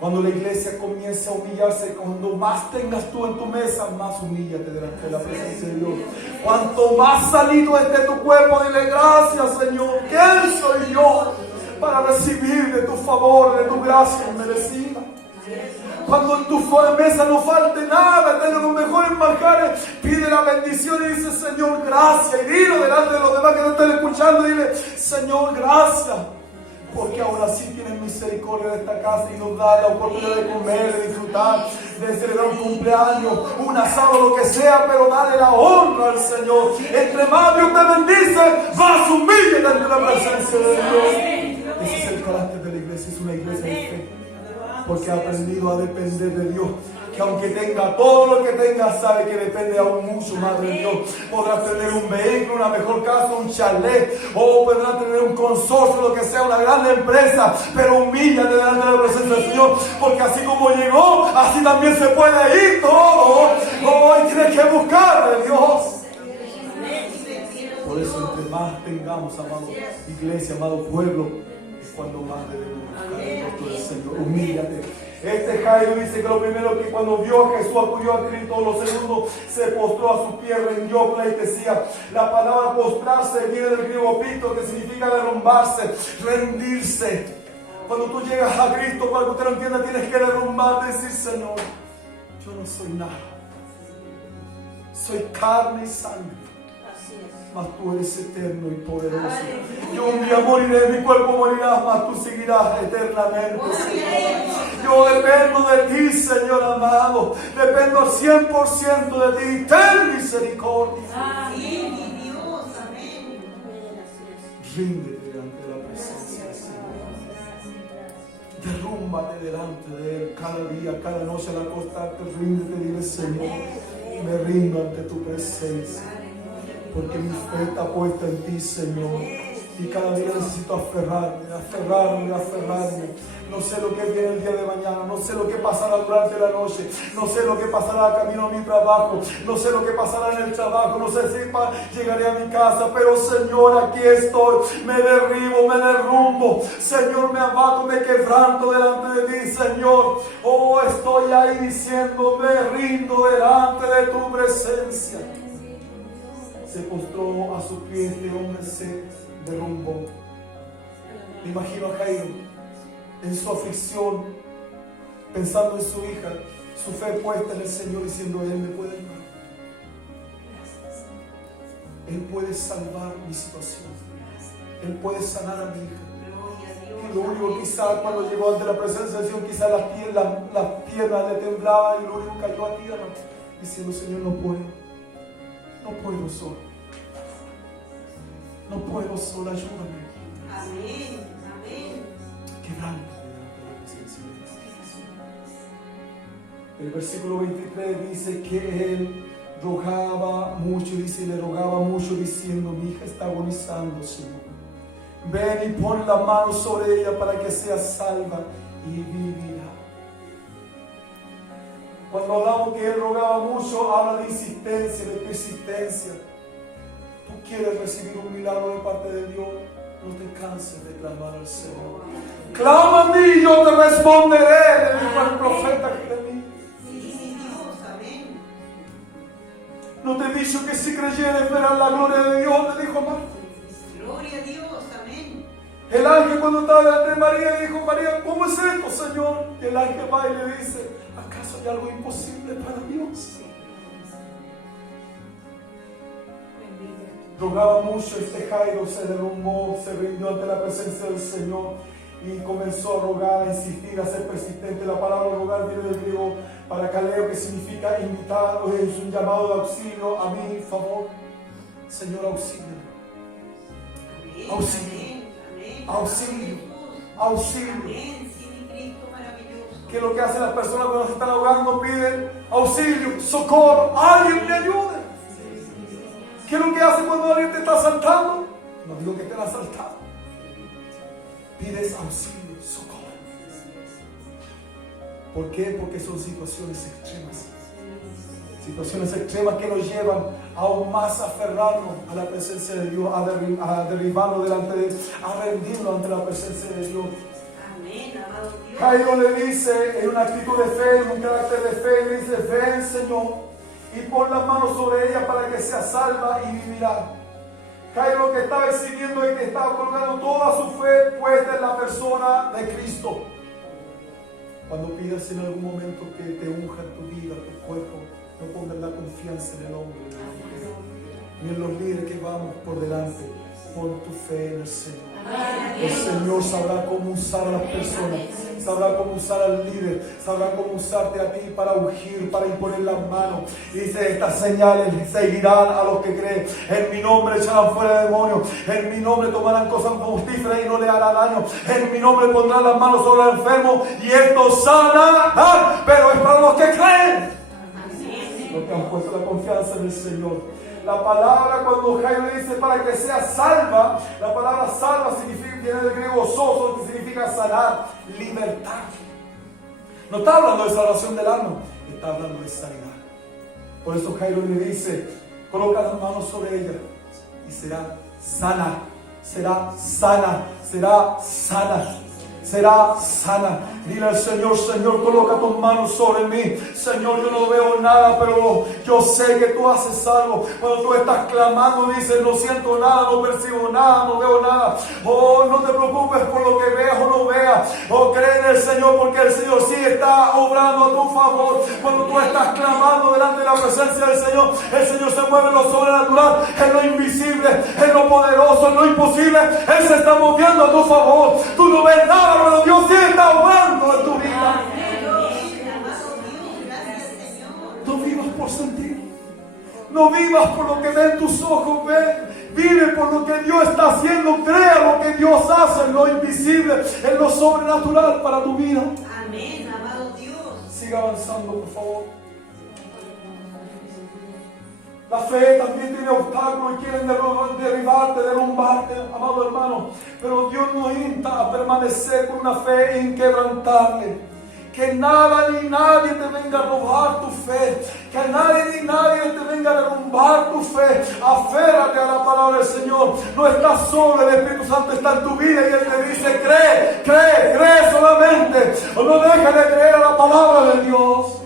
Cuando la iglesia comience a humillarse, cuando más tengas tú en tu mesa, más humíllate delante de la presencia de Dios. Cuanto más salido esté tu cuerpo, dile: gracias, Señor. ¿Quién soy yo para recibir de tu favor, de tu gracia inmerecida? Cuando en tu mesa no falte nada, tenga los mejores manjares, pide la bendición y dice: Señor, gracias. Y dilo delante de los demás que no estén escuchando, dile: Señor, gracias. porque aún así tienes misericordia de esta casa y nos da la oportunidad de comer, de disfrutar, de celebrar un cumpleaños, un asado, lo que sea, pero dale la honra al Señor. Entre más Dios te bendice, vas humilde ante la presencia de Dios. Ese es el carácter de la iglesia, es una iglesia de fe, porque ha aprendido a depender de Dios. Que aunque tenga todo lo que tenga, sabe que depende aún mucho más de Dios. Podrás tener un vehículo, una mejor casa, un chalet, o podrás tener un consorcio, lo que sea, una gran empresa, pero humíllate delante de la presencia del Señor, porque así como llegó, así también se puede ir todo. Hoy tienes que buscar de Dios. Por eso, entre más tengamos, amado iglesia, amado pueblo, es cuando más debemos buscar el rostro del Señor. Humíllate. Este Jairo dice que lo primero que cuando vio a Jesús acudió a Cristo, lo segundo se postró a sus pies, rindió pleitesía. La palabra postrarse viene del griego pito, que significa derrumbarse, rendirse. Cuando tú llegas a Cristo, para que usted lo entienda, tienes que derrumbarte y decir: Señor, yo no soy nada, soy carne y sangre, mas tú eres eterno y poderoso. Yo un día moriré, mi cuerpo morirá, mas tú seguirás eternamente, Señor. Yo dependo de ti, Señor amado. Dependo al 100% de ti. Ten misericordia. Amén, mi Dios, amén. Ríndete delante de la presencia del Señor. Derrúmbate delante de Él cada día, cada noche al acostarte. Ríndete, dile: Señor, me rindo ante tu presencia, porque mi fe está puesta en ti, Señor. Y cada día necesito aferrarme. No sé lo que viene el día de mañana, no sé lo que pasará durante la noche, no sé lo que pasará camino a mi trabajo, no sé lo que pasará en el trabajo, no sé si llegaré a mi casa, pero Señor, aquí estoy, me derribo, me derrumbo, Señor, me abato, me quebranto delante de ti, Señor. Oh, estoy ahí diciendo: me rindo delante de tu presencia. Se postró a sus pies, este hombre se derrumbó. Me imagino a Jairo en su aflicción, pensando en su hija, su fe puesta en el Señor, diciendo: Él me puede ayudar, Él puede salvar mi situación, Él puede sanar a mi hija. Y lo único, quizás cuando llegó ante la presencia del Señor, quizás las piernas le temblaban, y lo único cayó a tierra, diciendo: Señor, no puedo solo, ayúdame. Amén, amén. Quebrante delante de la presencia de Dios. El versículo 23 dice que él rogaba mucho, le rogaba mucho, diciendo: mi hija está agonizando, Señor. Ven y pon la mano sobre ella para que sea salva y vivirá. Cuando hablamos que él rogaba mucho, habla de insistencia, de persistencia. Tú quieres recibir un milagro de parte de Dios, no te canses de clamar al Señor. Clama a mí y yo te responderé, le dijo al profeta que tenía. Sí, mi Dios, amén. No te he dicho que si creyeres verás la gloria de Dios, le dijo Marta. Gloria a Dios, amén. El ángel, cuando estaba delante de María, le dijo: María, ¿cómo es esto, Señor? Y el ángel va y le dice: ¿acaso hay algo imposible para Dios? Rogaba mucho, este Jairo se derrumbó, se rindió ante la presencia del Señor y comenzó a rogar, a insistir, a ser persistente. La palabra rogar viene del griego paracaleo, que significa invitar, es un llamado de auxilio. A mi favor, Señor, auxilio. Auxilio. Amén, sí, mi Cristo maravilloso. ¿Qué es lo que hacen las personas cuando se están ahogando? Piden auxilio, socorro, alguien me ayude. ¿Qué es lo que hace cuando alguien te está asaltando? No digo que te han asaltado. Pides auxilio, socorro. ¿Por qué? Porque son situaciones extremas. Situaciones extremas que nos llevan aún más a aferrarnos a la presencia de Dios, a derribarnos delante de Él, a rendirnos ante la presencia de Dios. Amén, amado Dios. Jairo le dice, en una actitud de fe, en un carácter de fe, le dice: ven, Señor, y pon las manos sobre ella para que sea salva y vivirá. Jairo lo que estaba exhibiendo es que estaba colocando toda su fe puesta en la persona de Cristo. Cuando pidas en algún momento que te unja tu vida, tu cuerpo, no pongas la confianza en el hombre, ni en los líderes que vamos por delante. Pon tu fe en el Señor. El Señor sabrá cómo usar a las personas, sabrá cómo usar al líder, sabrá cómo usarte a ti para ungir, para imponer las manos. Y dice, estas señales seguirán a los que creen. En mi nombre echarán fuera demonios, en mi nombre tomarán cosas mortíferas y no le hará daño. En mi nombre pondrán las manos sobre el enfermo y esto sanará, pero es para los que creen. Los que han puesto la confianza en el Señor. La palabra, cuando Jairo le dice para que sea salva, la palabra salva viene del griego sozo, que significa sanar, libertad. No está hablando de salvación del alma, está hablando de sanidad. Por eso Jairo le dice, coloca las manos sobre ella y será sana, será sana, será sana. Será sana. Dile al Señor, Señor, coloca tus manos sobre mí. Señor, yo no veo nada, pero yo sé que tú haces algo. Cuando tú estás clamando, dices, no siento nada, no percibo nada, no veo nada. Oh, no te preocupes por lo que veas o no veas. Oh, cree en el Señor, porque el Señor sí está obrando a tu favor. Cuando tú estás clamando delante de la presencia del Señor, el Señor se mueve en lo sobrenatural, en lo invisible, en lo poderoso, en lo imposible. Él se está moviendo a tu favor. Tú no ves nada, pero Dios sí está obrando en tu vida. No vivas por sentir. No vivas por lo que ven tus ojos. Vive por lo que Dios está haciendo. Crea lo que Dios hace en lo invisible, en lo sobrenatural para tu vida. Amén, amado Dios. Siga avanzando, por favor. La fe también tiene obstáculos y quieren derribarte, derrumbarte, amado hermano. Pero Dios nos insta a permanecer con una fe inquebrantable. Que nada ni nadie te venga a robar tu fe. Que nadie ni nadie te venga a derrumbar tu fe. Aférrate a la palabra del Señor. No estás solo, el Espíritu Santo está en tu vida y Él te dice, cree solamente. O no dejes de creer a la palabra de Dios.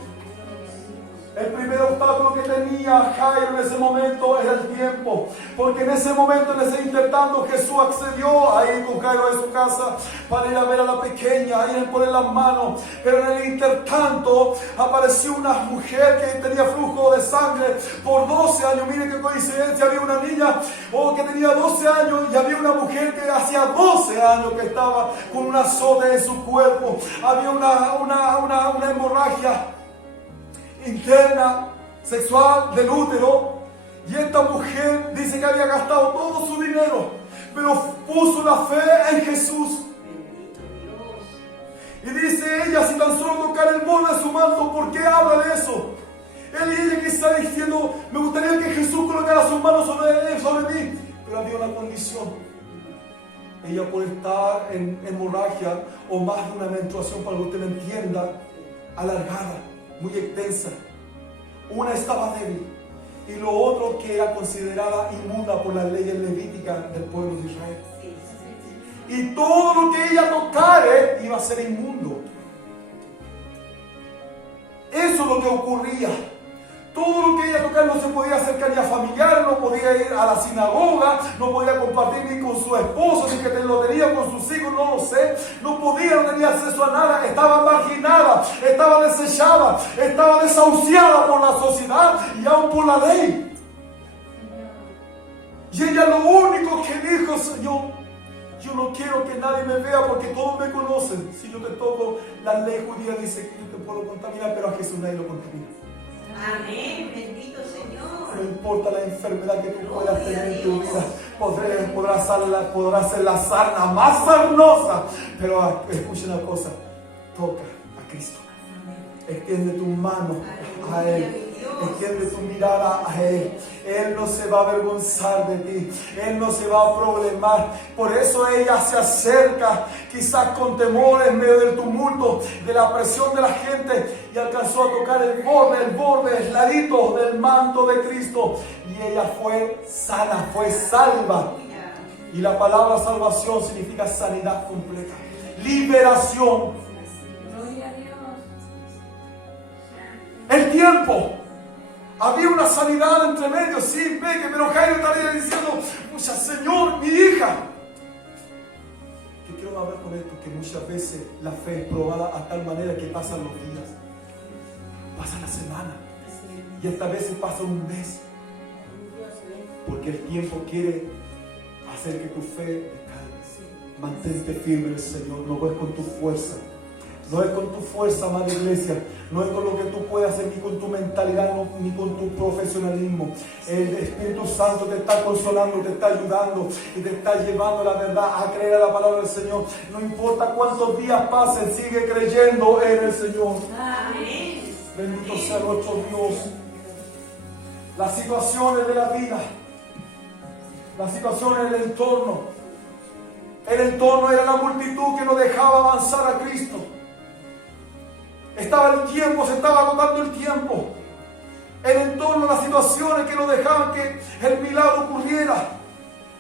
El primer obstáculo que tenía Jairo en ese momento era el tiempo, porque en ese momento, en ese intertanto, Jesús accedió a ir con Jairo a su casa para ir a ver a la pequeña, a ir a poner las manos. Pero en el intertanto apareció una mujer que tenía flujo de sangre por 12 años. Miren qué coincidencia, había una niña que tenía 12 años y había una mujer que hacía 12 años que estaba con un azote en su cuerpo. Había una hemorragia interna, sexual, del útero. Y esta mujer dice que había gastado todo su dinero, pero puso la fe en Jesús. Y dice ella, si tan solo tocar el borde de su manto, ¿por qué habla de eso? Él y ella que está diciendo, me gustaría que Jesús colocara sus manos sobre mí. Pero había una condición. Ella, por estar en hemorragia o más de una menstruación, para que usted me entienda, alargada, muy extensa. Una estaba débil y lo otro que era considerada inmunda por las leyes levíticas del pueblo de Israel. Y todo lo que ella tocare iba a ser inmundo. Eso es lo que ocurría. Todo lo que ella tocaba no se podía acercar ni a familiares, no podía ir a la sinagoga, no podía compartir ni con su esposo, ni que lo tenía con sus hijos, no lo sé. No podía, no tenía acceso a nada, estaba marginada, estaba desechada, estaba desahuciada por la sociedad y aún por la ley. Y ella lo único que dijo, Señor, yo no quiero que nadie me vea porque todos me conocen. Si yo te toco, la ley judía dice que yo te puedo contaminar, pero a Jesús nadie lo contamina. Amén, bendito Señor. No importa la enfermedad que tú puedas tener en tu vida, podrás ser la sarna más sarnosa, pero escucha una cosa, toca a Cristo. Extiende tu mano a Él. Extiende tu mirada a Él. Él no se va a avergonzar de ti. Él no se va a problemar. Por eso ella se acerca, quizás con temor en medio del tumulto, de la presión de la gente, y alcanzó a tocar el borde, el ladito del manto de Cristo. Y ella fue sana, fue salva. Y la palabra salvación significa sanidad completa, liberación. El tiempo. Había una sanidad entre medio, sí, pero Jairo estaría diciendo, pucha, Señor, mi hija. Que quiero hablar con esto, que muchas veces la fe es probada a tal manera que pasan los días, pasa la semana, y esta vez pasa un mes, porque el tiempo quiere hacer que tu fe descanse. Mantente firme en el Señor. No es con tu fuerza. No es con tu fuerza, amada iglesia. No es con lo que tú puedas hacer, ni con tu mentalidad, ni con tu profesionalismo. El Espíritu Santo te está consolando, te está ayudando y te está llevando la verdad a creer a la palabra del Señor. No importa cuántos días pasen, sigue creyendo en el Señor. Amén. Bendito sea nuestro Dios. Las situaciones de la vida, las situaciones del entorno. El entorno era la multitud que no dejaba avanzar a Cristo. Estaba el tiempo, se estaba agotando el tiempo. El entorno, las situaciones que no dejaban que el milagro ocurriera.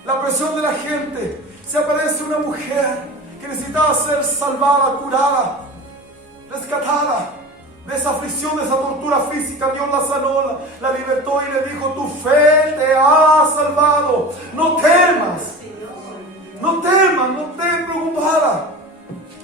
La presión de la gente. Se aparece una mujer que necesitaba ser salvada, curada, rescatada de esa aflicción, de esa tortura física. Dios la sanó, la libertó y le dijo: tu fe te ha salvado. No temas. No temas, no estés preocupada.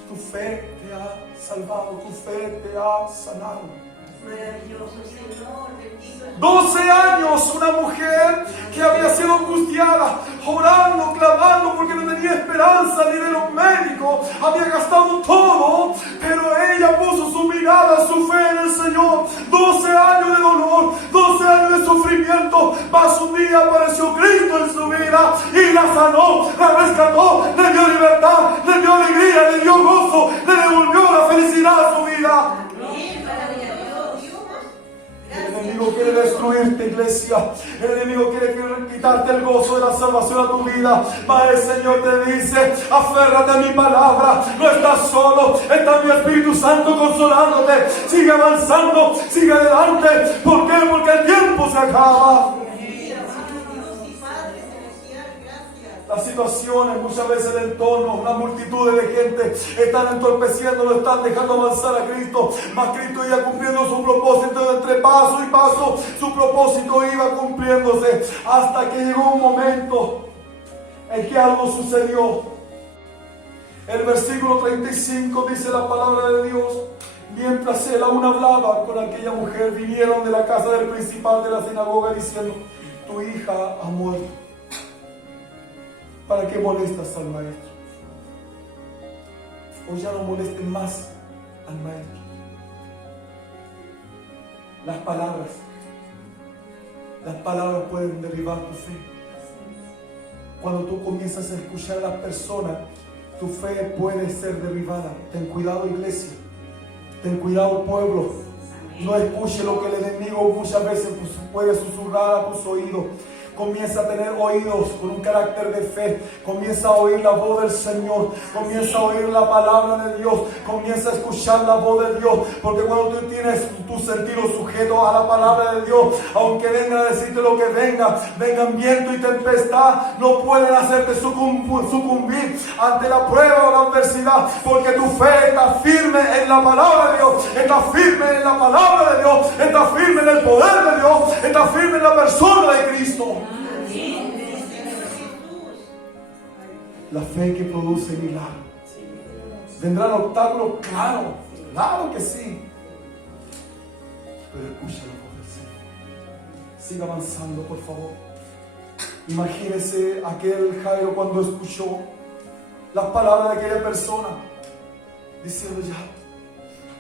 Tu fe te ha salvado, tu fe te ha sanado. Maravilloso Señor, bendito es 12 años, una mujer que había sido angustiada, orando, clamando porque no tenía esperanza ni de los médicos, había gastado todo, pero ella puso su mirada, su fe en el Señor. 12 años de dolor, 12 años de sufrimiento, mas un día apareció Cristo en su vida y la sanó, la rescató, le dio libertad, le dio alegría, le dio gozo, le devolvió la felicidad a su vida. El enemigo quiere destruirte, iglesia. El enemigo quiere quitarte el gozo de la salvación a tu vida. Mas el Señor te dice: aférrate a mi palabra. No estás solo, está mi Espíritu Santo consolándote. Sigue avanzando, sigue adelante. ¿Por qué? Porque el tiempo se acaba. Las situaciones, muchas veces el entorno, una multitud de gente están entorpeciendo, lo están dejando avanzar a Cristo. Mas Cristo iba cumpliendo su propósito, entre paso y paso su propósito iba cumpliéndose, hasta que llegó un momento en que algo sucedió. El versículo 35 dice la palabra de Dios: mientras él aún hablaba con aquella mujer, vinieron de la casa del principal de la sinagoga diciendo: tu hija ha muerto. ¿Para qué molestas al maestro? O ya no molesten más al maestro. Las palabras pueden derribar tu fe. Cuando tú comienzas a escuchar a las personas, tu fe puede ser derribada. Ten cuidado, iglesia. Ten cuidado, pueblo. No escuche lo que el enemigo muchas veces puede susurrar a tus oídos. Comienza a tener oídos con un carácter de fe. Comienza a oír la voz del Señor. Comienza a oír la palabra de Dios. Comienza a escuchar la voz de Dios. Porque cuando tú tienes tu sentido sujeto a la palabra de Dios, aunque venga a decirte lo que vengan viento y tempestad, no pueden hacerte sucumbir ante la prueba o la adversidad. Porque tu fe está firme en la palabra de Dios. Está firme en la palabra de Dios. Está firme en el poder de Dios. Está firme en la persona de Cristo. La fe que produce milagros. ¿Vendrán obstáculos? Claro que sí. Pero escucha la voz del Señor. Siga avanzando, por favor. Imagínese aquel Jairo cuando escuchó las palabras de aquella persona, diciendo: ya,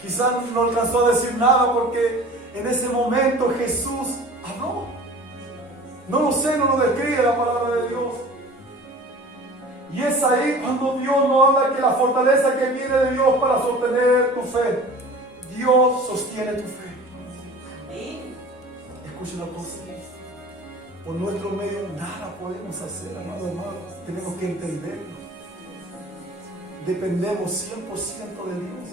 quizás no alcanzó a decir nada porque en ese momento Jesús habló. No lo sé, no lo describe la palabra de Dios. Y es ahí cuando Dios nos habla que la fortaleza que viene de Dios para sostener tu fe. Dios sostiene tu fe. Amén. Escuchen la cosa. Por nuestro medio nada podemos hacer, amado hermano. Tenemos que entenderlo. Dependemos 100% de Dios.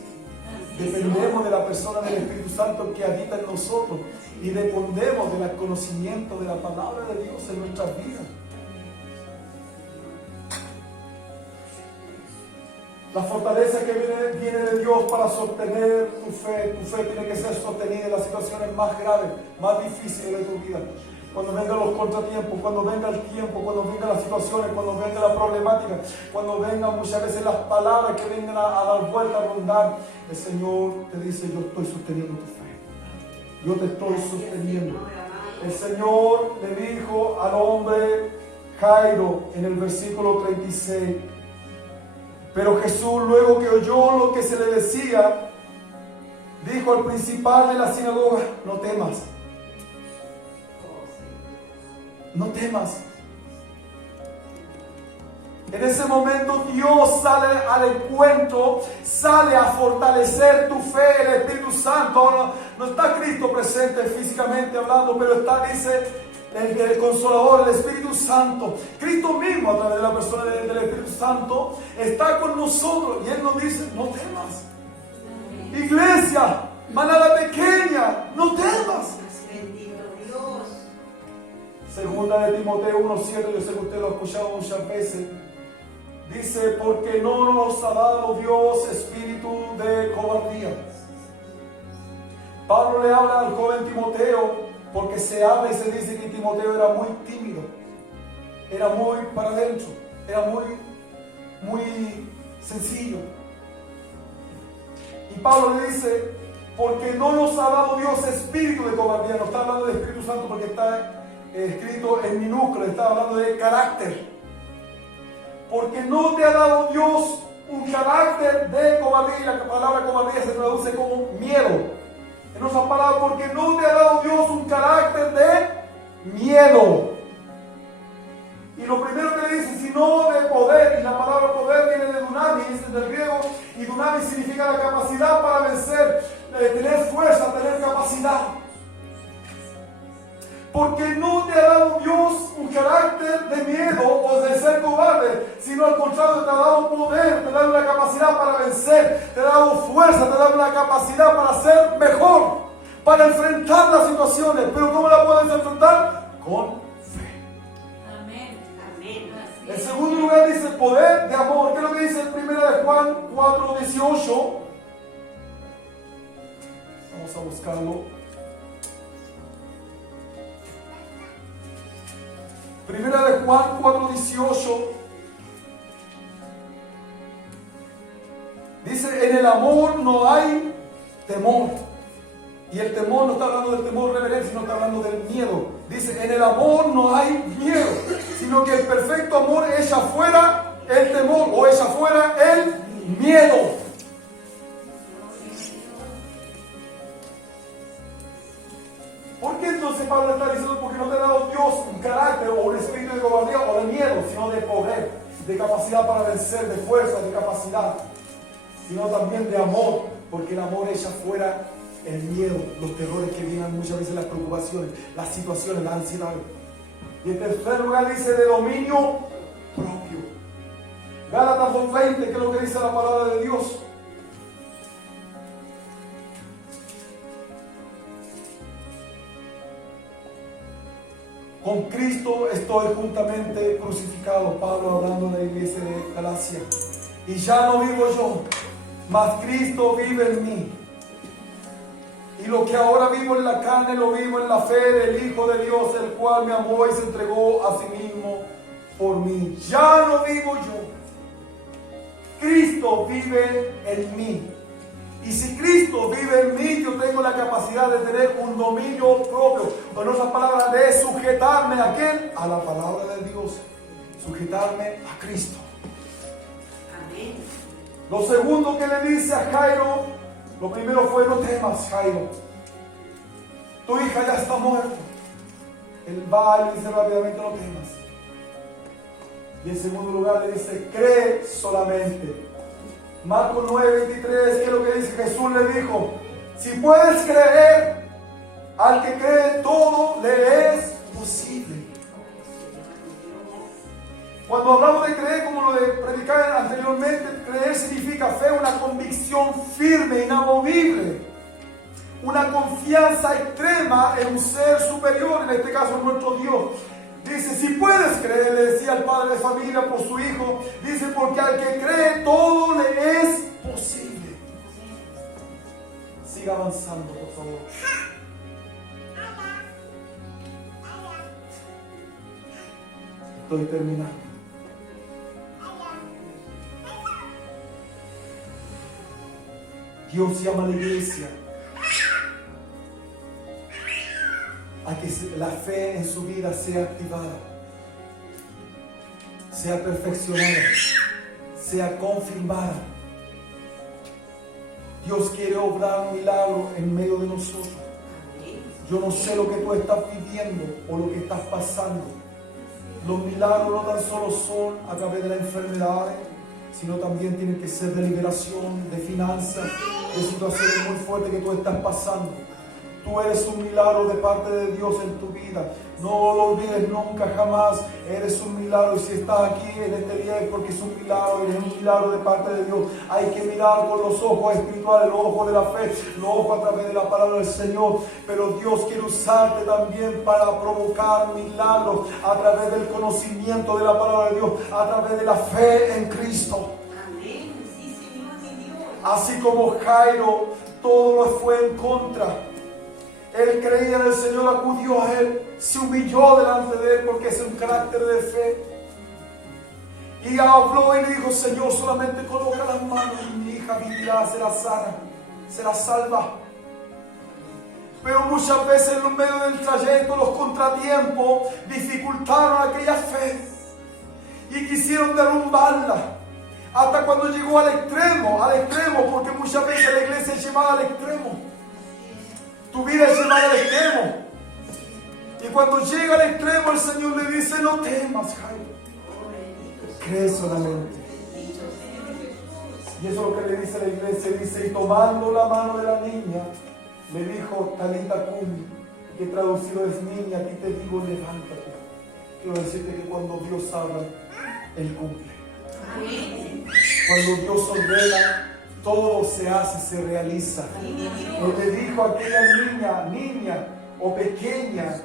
Dependemos de la persona del Espíritu Santo que habita en nosotros. Y dependemos del conocimiento de la palabra de Dios en nuestras vidas. La fortaleza que viene de Dios para sostener tu fe tiene que ser sostenida en las situaciones más graves, más difíciles de tu vida. Cuando vengan los contratiempos, cuando venga el tiempo, cuando vengan las situaciones, cuando venga la problemática, cuando vengan muchas veces las palabras que vengan a dar vuelta, a rondar, el Señor te dice: yo estoy sosteniendo tu fe. Yo te estoy sosteniendo. El Señor le dijo al hombre Jairo en el versículo 36: Pero Jesús, luego que oyó lo que se le decía, dijo al principal de la sinagoga: no temas, no temas. En ese momento Dios sale al encuentro, sale a fortalecer tu fe. El Espíritu Santo, no está Cristo presente físicamente hablando, pero está, dice el Consolador, el Espíritu Santo. Cristo mismo, a través de la persona del Espíritu Santo, está con nosotros y Él nos dice: no temas. Iglesia, manada pequeña, no temas. Bendito Dios. Segunda de Timoteo 1:7, yo sé que usted lo ha escuchado muchas veces. Dice: porque no nos ha dado Dios espíritu de cobardía. Pablo le habla al joven Timoteo, porque se habla y se dice que Timoteo era muy tímido, era muy para adentro, era muy sencillo. Y Pablo le dice: porque no nos ha dado Dios espíritu de cobardía. No está hablando de Espíritu Santo porque está escrito en minúscula, está hablando de carácter. Porque no te ha dado Dios un carácter de cobardía. Y la palabra cobardía se traduce como miedo. En otras palabras, porque no te ha dado Dios un carácter de miedo. Y lo primero que le dice: sino de poder. Y la palabra poder viene de dunamis, del griego. Y dunamis significa la capacidad para vencer, tener fuerza, tener capacidad. Porque no te ha dado Dios un carácter de miedo o de ser cobarde, sino al contrario, te ha dado poder, te ha dado una capacidad para vencer, te ha dado fuerza, te ha dado una capacidad para ser mejor, para enfrentar las situaciones. Pero ¿cómo la puedes enfrentar? Con fe. Amén. Amén. En segundo lugar dice poder de amor. ¿Qué es lo que dice en 1 de Juan 4:18? Vamos a buscarlo. Primera de Juan 4:18 dice: en el amor no hay temor. Y el temor no está hablando del temor reverencia, sino está hablando del miedo. Dice: en el amor no hay miedo, sino que el perfecto amor echa fuera el temor o echa fuera el miedo. ¿Por qué entonces Pablo está diciendo? Porque no te ha dado Dios un carácter o un espíritu de cobardía o de miedo, sino de poder, de capacidad para vencer, de fuerza, de capacidad, sino también de amor, porque el amor echa fuera el miedo, los terrores que vienen muchas veces, las preocupaciones, las situaciones, la ansiedad. Y en tercer lugar dice de dominio propio. Gálatas 2:20, que es lo que dice la palabra de Dios. Con Cristo estoy juntamente crucificado. Pablo hablando de la iglesia de Galacia. Y ya no vivo yo, mas Cristo vive en mí. Y lo que ahora vivo en la carne, lo vivo en la fe del Hijo de Dios, el cual me amó y se entregó a sí mismo por mí. Ya no vivo yo. Cristo vive en mí. Y si Cristo vive en mí, yo tengo la capacidad de tener un dominio propio. O en otras palabras, de sujetarme a ¿quién? A la palabra de Dios. Sujetarme a Cristo. Amén. Lo segundo que le dice a Jairo, lo primero fue: no temas, Jairo. Tu hija ya está muerta. Él va y le dice rápidamente: no temas. Y en segundo lugar le dice: cree solamente. Marcos 9:23, ¿qué es lo que dice? Jesús le dijo: si puedes creer, al que cree todo le es posible. Cuando hablamos de creer, como lo de predicar anteriormente, creer significa fe, una convicción firme, inamovible, una confianza extrema en un ser superior, en este caso nuestro Dios. Dice: si puedes creer, le decía al padre de familia por su hijo, dice: porque al que cree todo le es posible. Siga avanzando, por favor. Estoy terminando. Dios llama a la iglesia a que la fe en su vida sea activada, sea perfeccionada, sea confirmada. Dios quiere obrar un milagro en medio de nosotros. Yo no sé lo que tú estás viviendo o lo que estás pasando. Los milagros no tan solo son a través de las enfermedades, sino también tienen que ser de liberación, de finanzas, de situaciones muy fuertes que tú estás pasando. Tú eres un milagro de parte de Dios en tu vida. No lo olvides nunca, jamás. Eres un milagro. Y si estás aquí en este día es porque es un milagro. Eres un milagro de parte de Dios. Hay que mirar con los ojos espirituales, los ojos de la fe, los ojos a través de la palabra del Señor. Pero Dios quiere usarte también para provocar milagros a través del conocimiento de la palabra de Dios, a través de la fe en Cristo. Amén. Sí, Señor, mi Dios. Así como Jairo, todo lo fue en contra. Él creía en el Señor, acudió a Él, se humilló delante de Él porque es un carácter de fe. Y habló y le dijo: Señor, solamente coloca las manos y mi hija vivirá, será sana, será salva. Pero muchas veces en medio del trayecto, los contratiempos dificultaron aquella fe y quisieron derrumbarla. Hasta cuando llegó al extremo, porque muchas veces la iglesia es llevada al extremo. Tu vida es llevada al extremo. Y cuando llega al extremo, el Señor le dice: no temas, Jairo. Cree solamente. Y eso es lo que le dice a la iglesia. Dice: y tomando la mano de la niña, le dijo: Talita cumi, que traducido es: niña, a ti te digo, levántate. Quiero decirte que cuando Dios habla, Él cumple. Cuando Dios ordena, todo se hace, se realiza. Lo que dijo aquella niña o pequeña,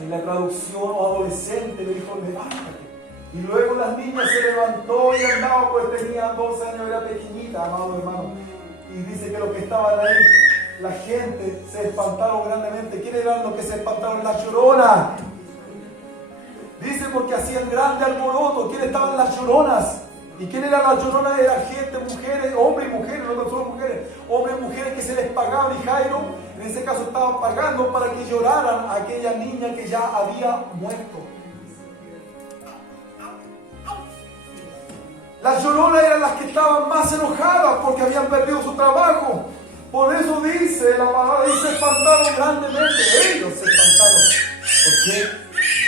en la traducción, o adolescente, le dijo: levántate. Y luego la niña se levantó y andaba, pues tenía 12 años, era pequeñita, amado hermano. Y dice que los que estaban ahí, la gente, se espantaron grandemente. ¿Quiénes eran los que se espantaron? La Llorona. Dice porque hacían grande alboroto. ¿Quiénes estaban las lloronas? ¿Y quién era la llorona? Era gente, mujeres, hombres y mujeres, no solo mujeres, hombres y mujeres que se les pagaban. Y Jairo, en ese caso, estaba pagando para que lloraran a aquella niña que ya había muerto. Las lloronas eran las que estaban más enojadas porque habían perdido su trabajo. Por eso dice la palabra, y se espantaron grandemente. Ellos se espantaron. ¿Por qué?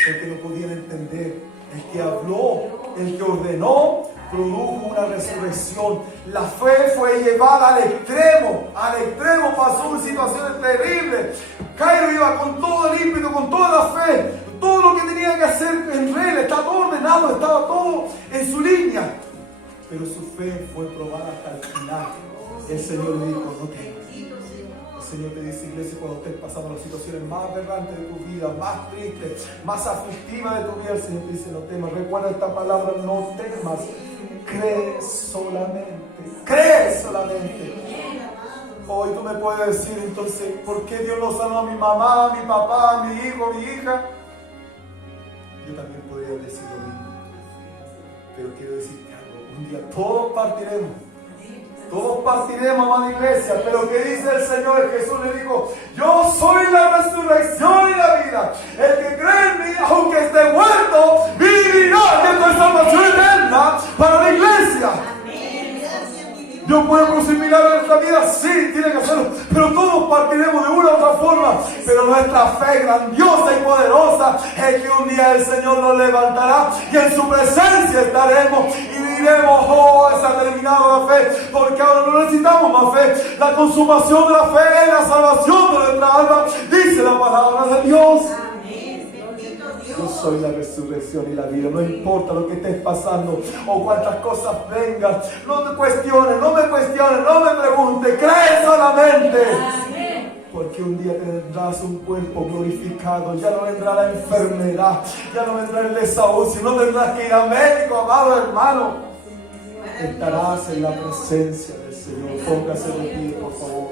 Porque no podían entender. El que habló, el que ordenó, produjo una resurrección. La fe fue llevada al extremo. Al extremo, pasó en situaciones terribles. Jairo iba con todo el ímpetu, con toda la fe. Todo lo que tenía que hacer en regla, estaba todo ordenado, estaba todo en su línea. Pero su fe fue probada hasta el final. El Señor le dijo: no temas. El Señor te dice, iglesia, cuando estés pasando las situaciones más aberrantes de tu vida, más tristes, más aflictivas de tu vida, el Señor te dice: no temas. Recuerda esta palabra: no temas. Cree solamente. Cree solamente. Hoy tú me puedes decir, entonces, ¿por qué Dios no sanó a mi mamá, a mi papá, a mi hijo, a mi hija? Yo también podría decir lo mismo. Pero quiero decirte algo: un día todos partiremos. Todos partiremos, amada iglesia. Pero ¿qué dice el Señor? Jesús le dijo: yo soy la resurrección y la vida. El que cree en mí, aunque esté muerto, vivirá. Esto es salvación eterna para la iglesia. Yo puedo producir milagros en nuestra vida, sí, tiene que hacerlo, pero todos partiremos de una u otra forma. Pero nuestra fe grandiosa y poderosa es que un día el Señor nos levantará y en su presencia estaremos y diremos: oh, se ha terminado la fe, porque ahora no necesitamos más fe. La consumación de la fe es la salvación de nuestra alma, dice la palabra de Dios. Yo soy la resurrección y la vida. No importa lo que estés pasando o cuántas cosas vengan. No te cuestiones, no me preguntes. Cree solamente. Porque un día tendrás un cuerpo glorificado. Ya no vendrá la enfermedad. Ya no vendrá el desahucio. No tendrás que ir a médico, amado hermano. Estarás en la presencia del Señor. Póngase de pie, por favor.